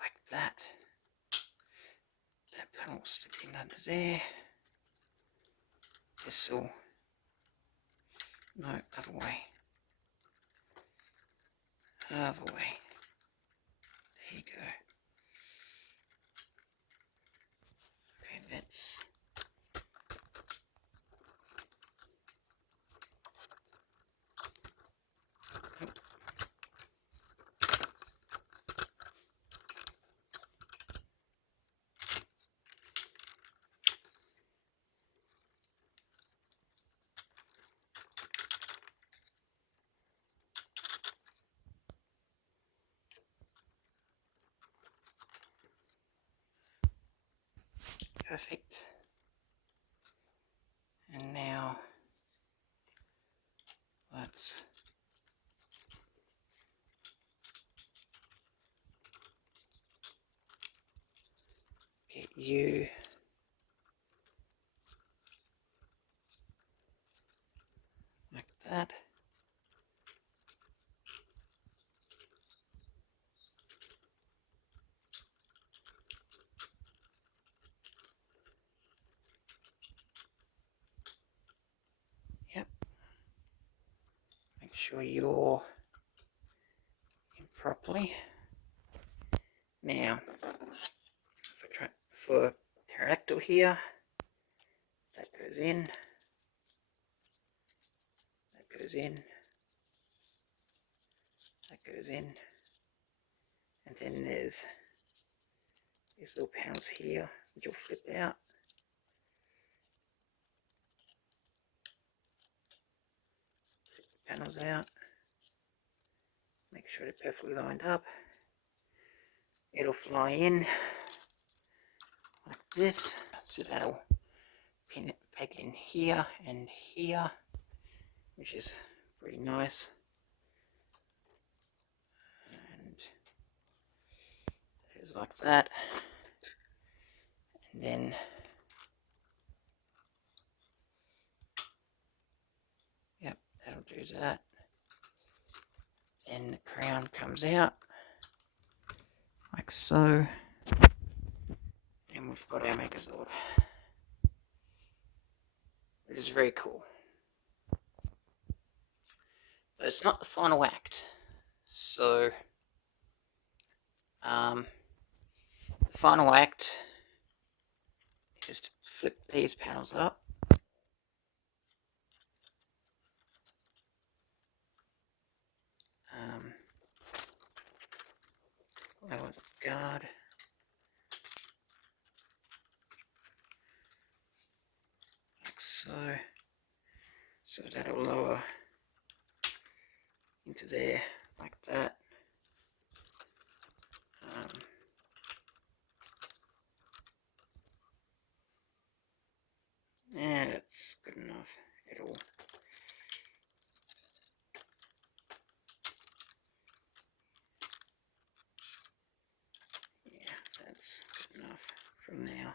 like that. That panel will slip in under there. This will, no, other way. Other way. There you go. Okay, that's perfect. And now let's get you like that. Yep. Make sure you're in properly. Now, for pterodactyl here, that goes in, that goes in, that goes in, and then there's these little panels here which will flip out. Flip the panels out, make sure they're perfectly lined up. It'll fly in like this, so that'll peg in here and here, which is pretty nice. And it is like that. And then yep, that'll do that. Then the crown comes out like so, and we've got our Megazord, which is very cool. But it's not the final act. So the final act is to flip these panels up. I want guard. Like so. So that'll lower into there like that. Yeah, that's good enough. Yeah, that's good enough from now.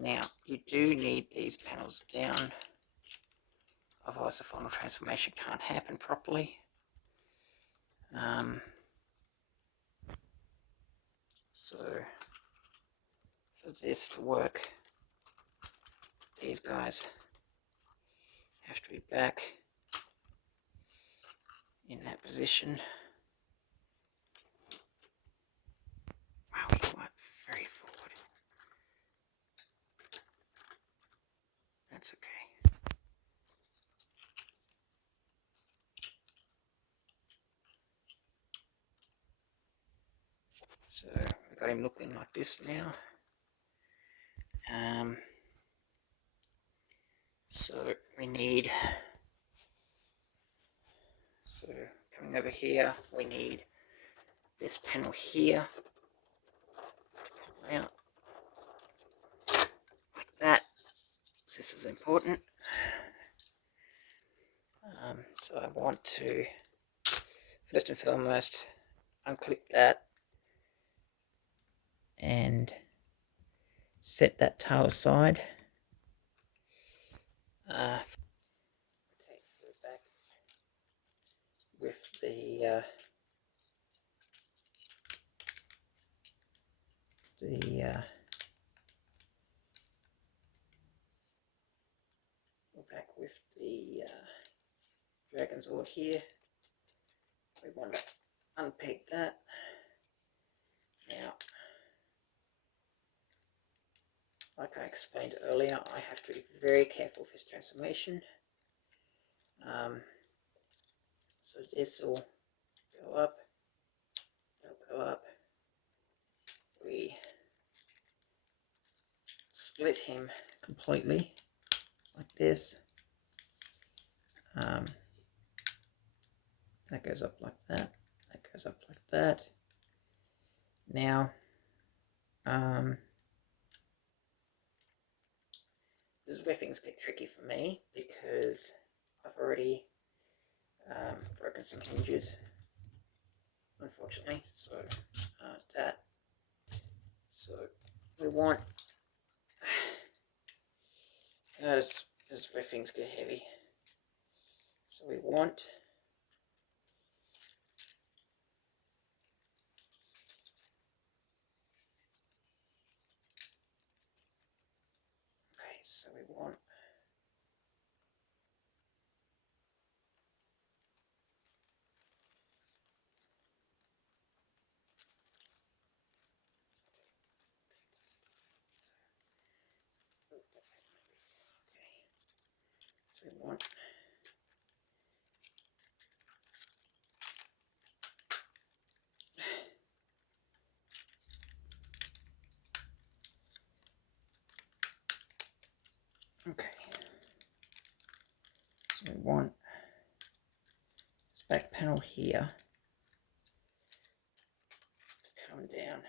Now, you do need these panels down, otherwise the final transformation can't happen properly. So, for this to work, these guys have to be back in that position. Wow, you are very forward. That's okay. So we've got him looking like this now. So we need, so coming over here, we need this panel here, pull out like that. This is important. So I want to first and foremost unclip that and set that tail aside. Take it back with the back with the Megazord here. We want to unpeg that. Now, like I explained earlier, I have to be very careful with this transformation. So this will go up, it'll go up. We split him completely like this. That goes up like that. That goes up like that. Now This is where things get tricky for me, because I've already broken some hinges, unfortunately. So that. So we want. This is where things get heavy. So we want. Okay, so we want. So we want. Okay. So we want this back panel here to come down.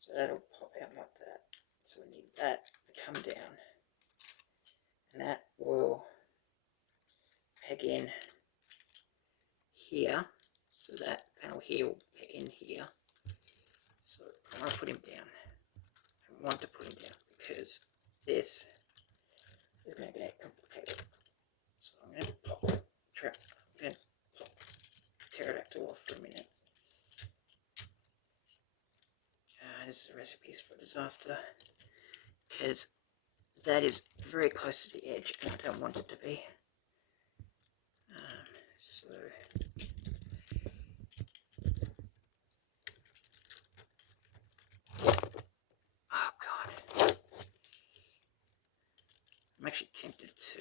So that'll pop out like that. So we need that to come down. And that will peg in here. So that panel here will peg in here. So I want to put him down. I want to put him down because this is going to get complicated. So I'm going to pop pterodactyl off for a minute. This is a recipe for disaster, because that is very close to the edge and I don't want it to be. So oh god, I'm actually tempted to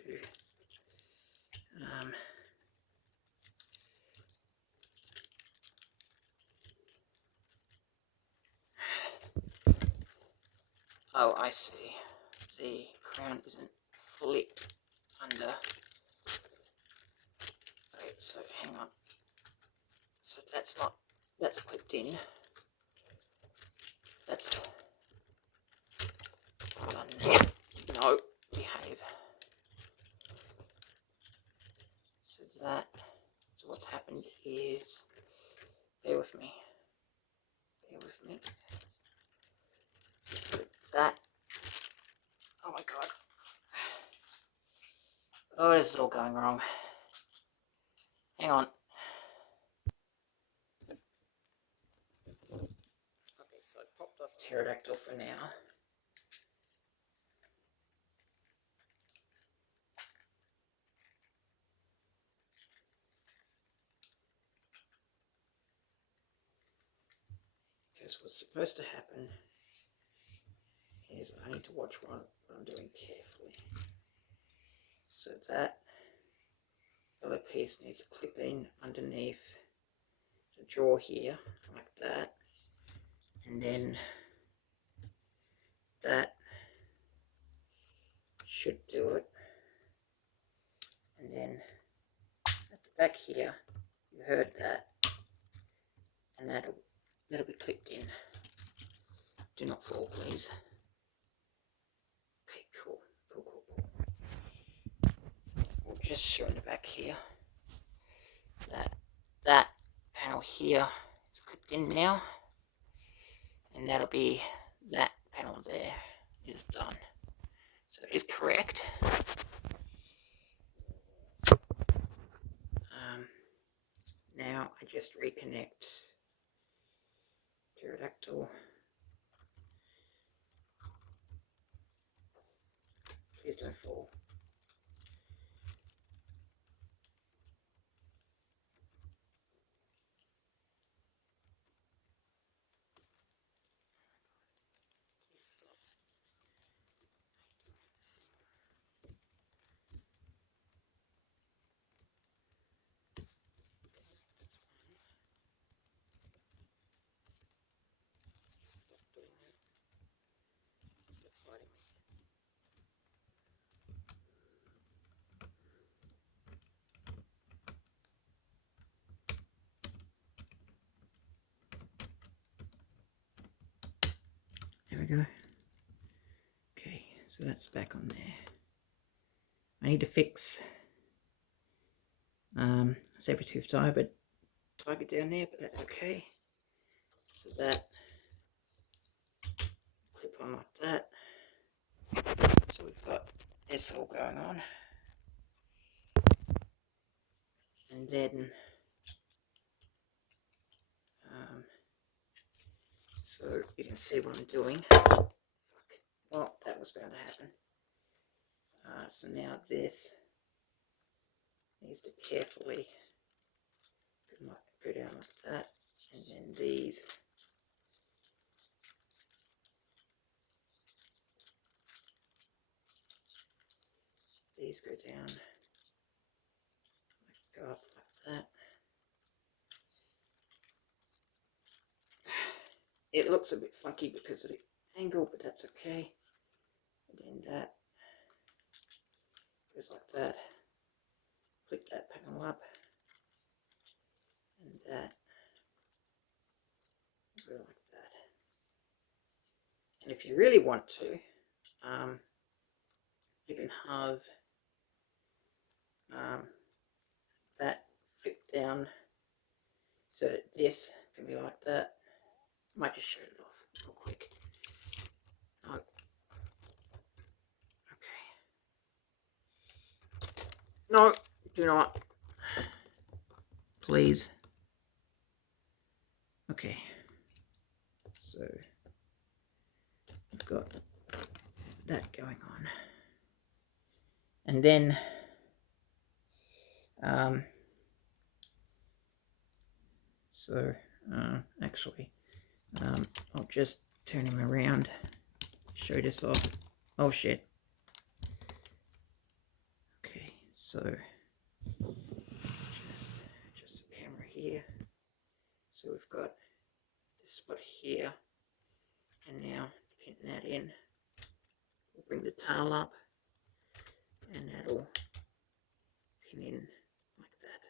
oh, I see. The crown isn't fully under. Okay, so hang on. So that's clipped in. That's done. No, behave. So what's happened is, bear with me. So that, oh my god. Oh, this is all going wrong. Hang on. Okay, so I popped off pterodactyl for now. Because what's supposed to happen is I need to watch what I'm doing carefully. So that other piece needs to clip in underneath the jaw here, like that. And then that should do it. And then at the back here, you heard that. And that'll be clipped in. Do not fall, please. Okay, cool. We'll just show in the back here that panel here is clipped in now, and that'll be that panel there is done. So it is correct. Now I just reconnect pterodactyl. Please don't fall. I go? Okay, so that's back on there. I need to fix saber-tooth tiger down there, but that's okay. So that clip on like that. So we've got this all going on. And then so you can see what I'm doing. Fuck. Well, that was bound to happen. So now this needs to carefully go down like that, and then these go down, go up like that. It looks a bit funky because of the angle, but that's okay. And then that goes like that. Flip that panel up, and that go like that. And if you really want to, you can have that flip down so that this can be like that. I might just show it off real quick. Oh. Okay. No, do not. Please. Okay. So I've got that going on. And then actually I'll just turn him around, show this off. Oh shit. Okay, so just the camera here. So we've got this spot here, and now pin that in. We'll bring the tail up, and that'll pin in like that.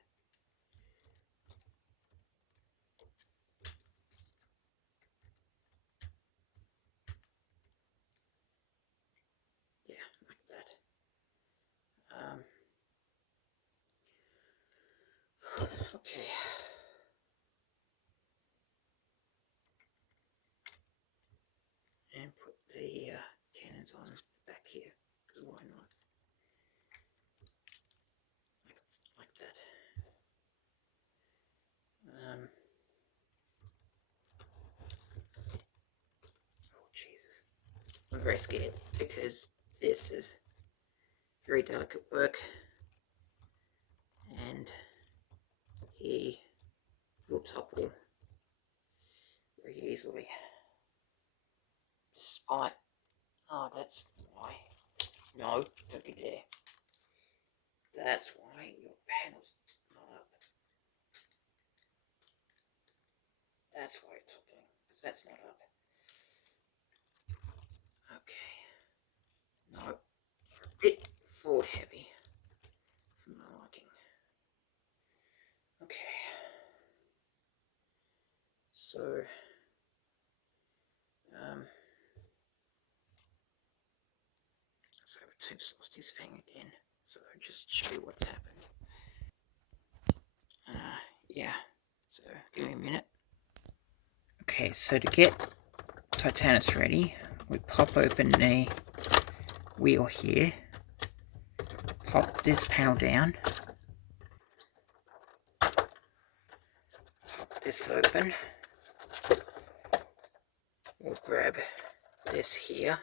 Yeah, like that. Okay. And put the cannons on back here, because why not? Like that. Oh Jesus, I'm very scared because this is very delicate work, and he will topple very easily. Despite, oh, that's why. No, don't be there. That's why your panel's not up. That's why it's toppling, because that's not up. Okay. No, a bit forward heavy for my liking. Okay. So, Saber-tooth's lost his fang again. So just show you what's happened. Yeah. So give me a minute. Okay, so to get Titanus ready, we pop open the wheel here, pop this panel down, pop this open, we'll grab this here,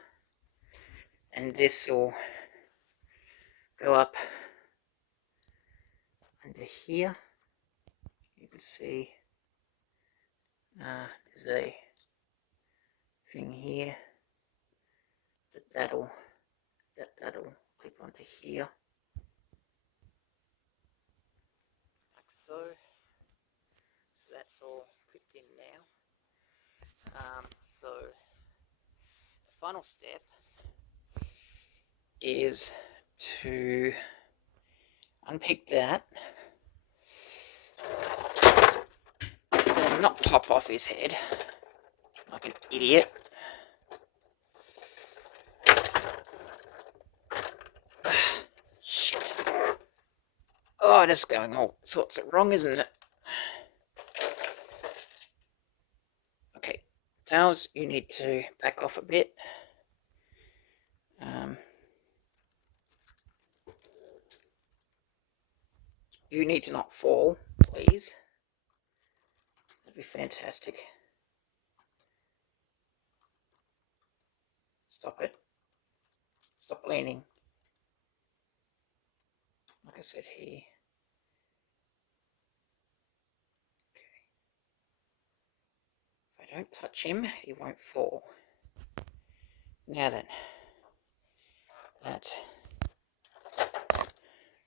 and this will go up under here. You can see there's a thing here that'll clip onto here, like so. So that's all clipped in now. So the final step is to unpick that and not pop off his head like an idiot. Titanus going all sorts of wrong, isn't it? Okay, Tails, you need to back off a bit. You need to not fall, please. That'd be fantastic. Stop it. Stop leaning. Like I said here. Okay. If I don't touch him, he won't fall. Now then. That.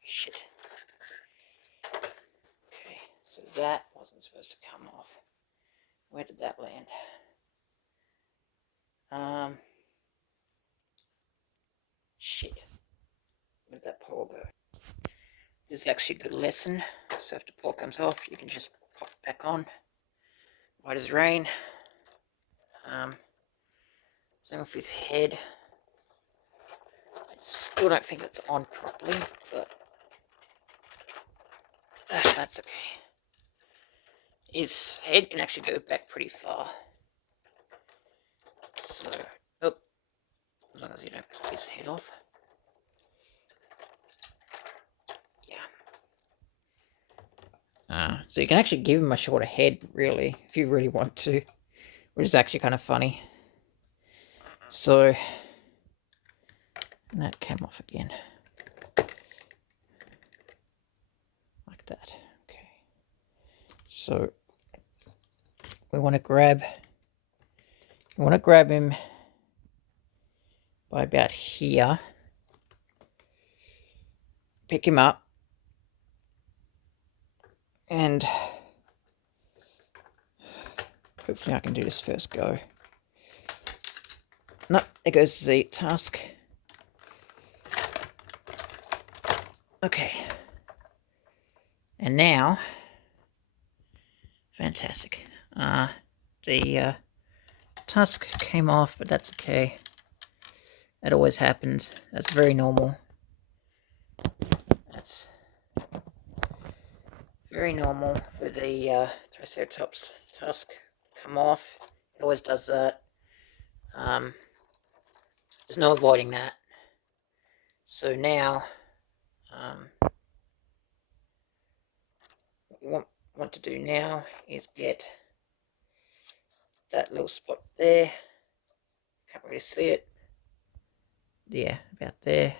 Shit. Okay, so that wasn't supposed to come off. Where did that land? Shit. Where did that paw go? This is actually a good lesson. So if the paw comes off, you can just pop it back on. White as rain. Same with his head. I still don't think it's on properly, but that's okay. His head can actually go back pretty far. So, oh, as long as you don't pop his head off. Yeah. So you can actually give him a shorter head, really, if you really want to, which is actually kind of funny. So, and that came off again. Like that. Okay. So, we want to grab him by about here. Pick him up. And hopefully I can do this first go. No, there goes the tusk. Okay. And now, fantastic. The tusk came off, but that's okay. That always happens. That's very normal. That's very normal for the Triceratops tusk come off. It always does that. There's no avoiding that. So now, what we want to do now is get that little spot there. Can't really see it. Yeah, about there.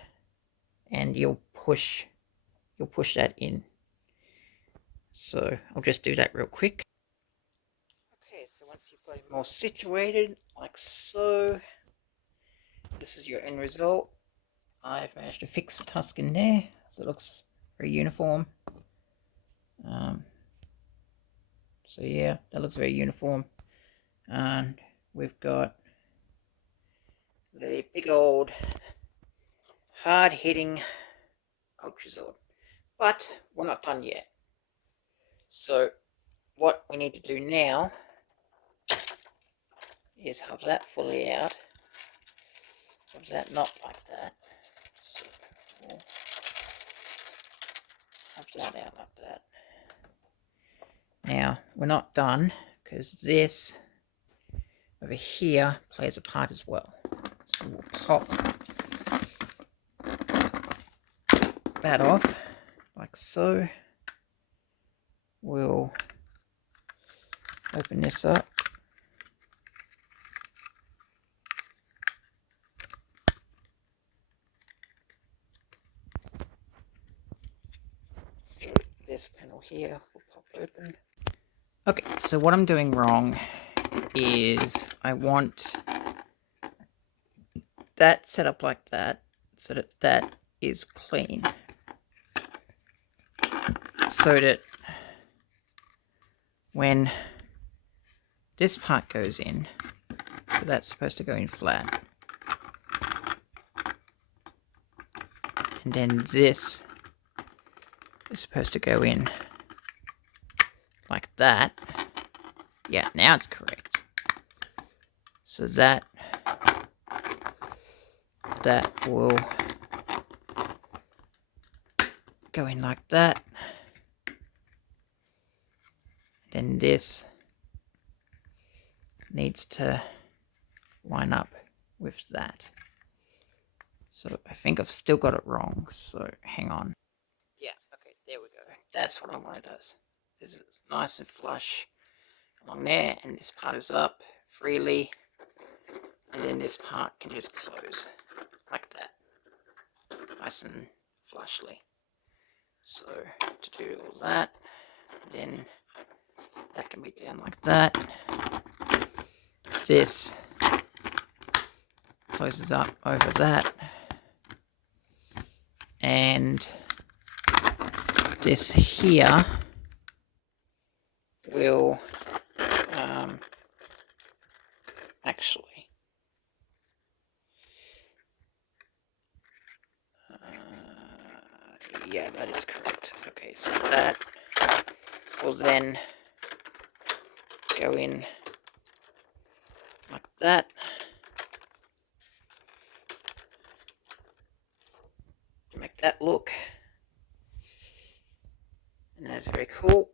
And you'll push that in. So I'll just do that real quick. Okay, so once you've got it more situated, like so, this is your end result. I've managed to fix the tusk in there, so it looks very uniform. So yeah, that looks very uniform. And we've got the big old hard-hitting Ultrazord. But we're not done yet. So what we need to do now is have that fully out. Have that not like that. So we'll have that out like that. Now, we're not done, because this over here plays a part as well. So we'll pop that off, like so. We'll open this up. So this panel here will pop open. Okay, so what I'm doing wrong is I want that set up like that, so that that is clean. So that when this part goes in, so that's supposed to go in flat. And then this is supposed to go in like that. Yeah, now it's correct. So that will go in like that. then this needs to line up with that. So I think I've still got it wrong, so hang on. Yeah, okay, there we go. That's what I want it as. This is nice and flush along there, and this part is up freely, and then this part can just close like that, nice and flushly. So to do all that, then that can be down like that. This closes up over that, and this here will actually yeah, that is correct. Okay, so that will then go in like that. To make that look. And that's very cool.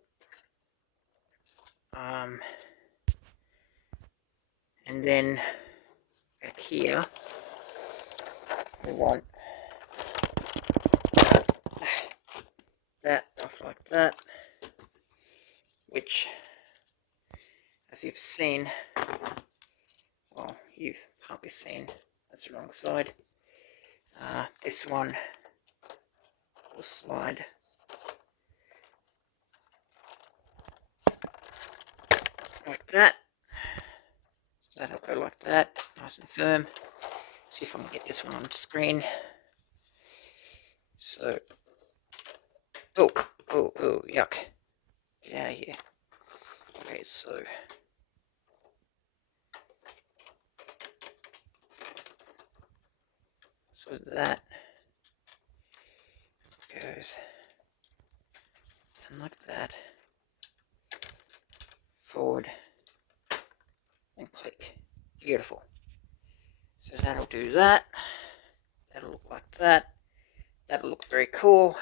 And then back here, we want that off like that, which, as you've seen, well, you've probably seen, that's the wrong side. This one will slide like that. So that'll go like that, nice and firm. See if I can get this one on screen. So, oh, yuck. Get out of here. Okay, so that goes and like that, forward, and click. Beautiful. So that'll do that. That'll look like that. That'll look very cool.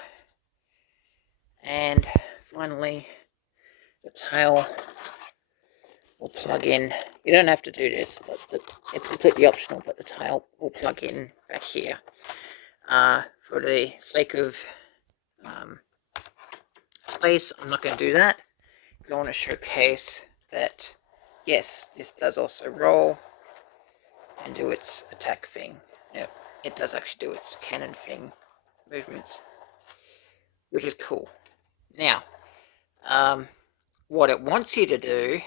And finally, the tail will plug in. You don't have to do this, but it's completely optional, but the tail will plug in back here. For the sake of space, I'm not going to do that, because I want to showcase that, yes, this does also roll and do its attack thing. Yeah, it does actually do its cannon thing movements, which is cool. Now, what it wants you to do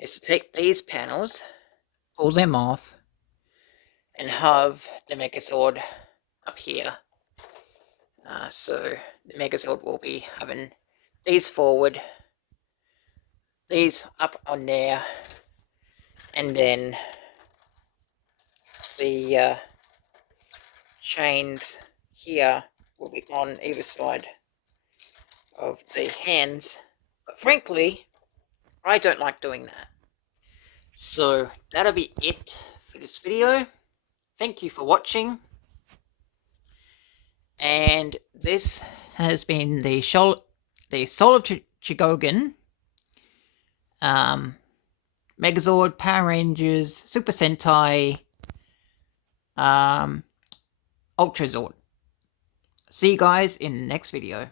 is to take these panels, pull them off, and have the Megazord up here. So the Megazord will be having these forward, these up on there, and then the chains here will be on either side of the hands. But frankly, I don't like doing that. So that'll be it for this video. Thank you for watching. And this has been the Soul of Chogokin Megazord, Power Rangers, Super Sentai, Ultrazord. See you guys in the next video.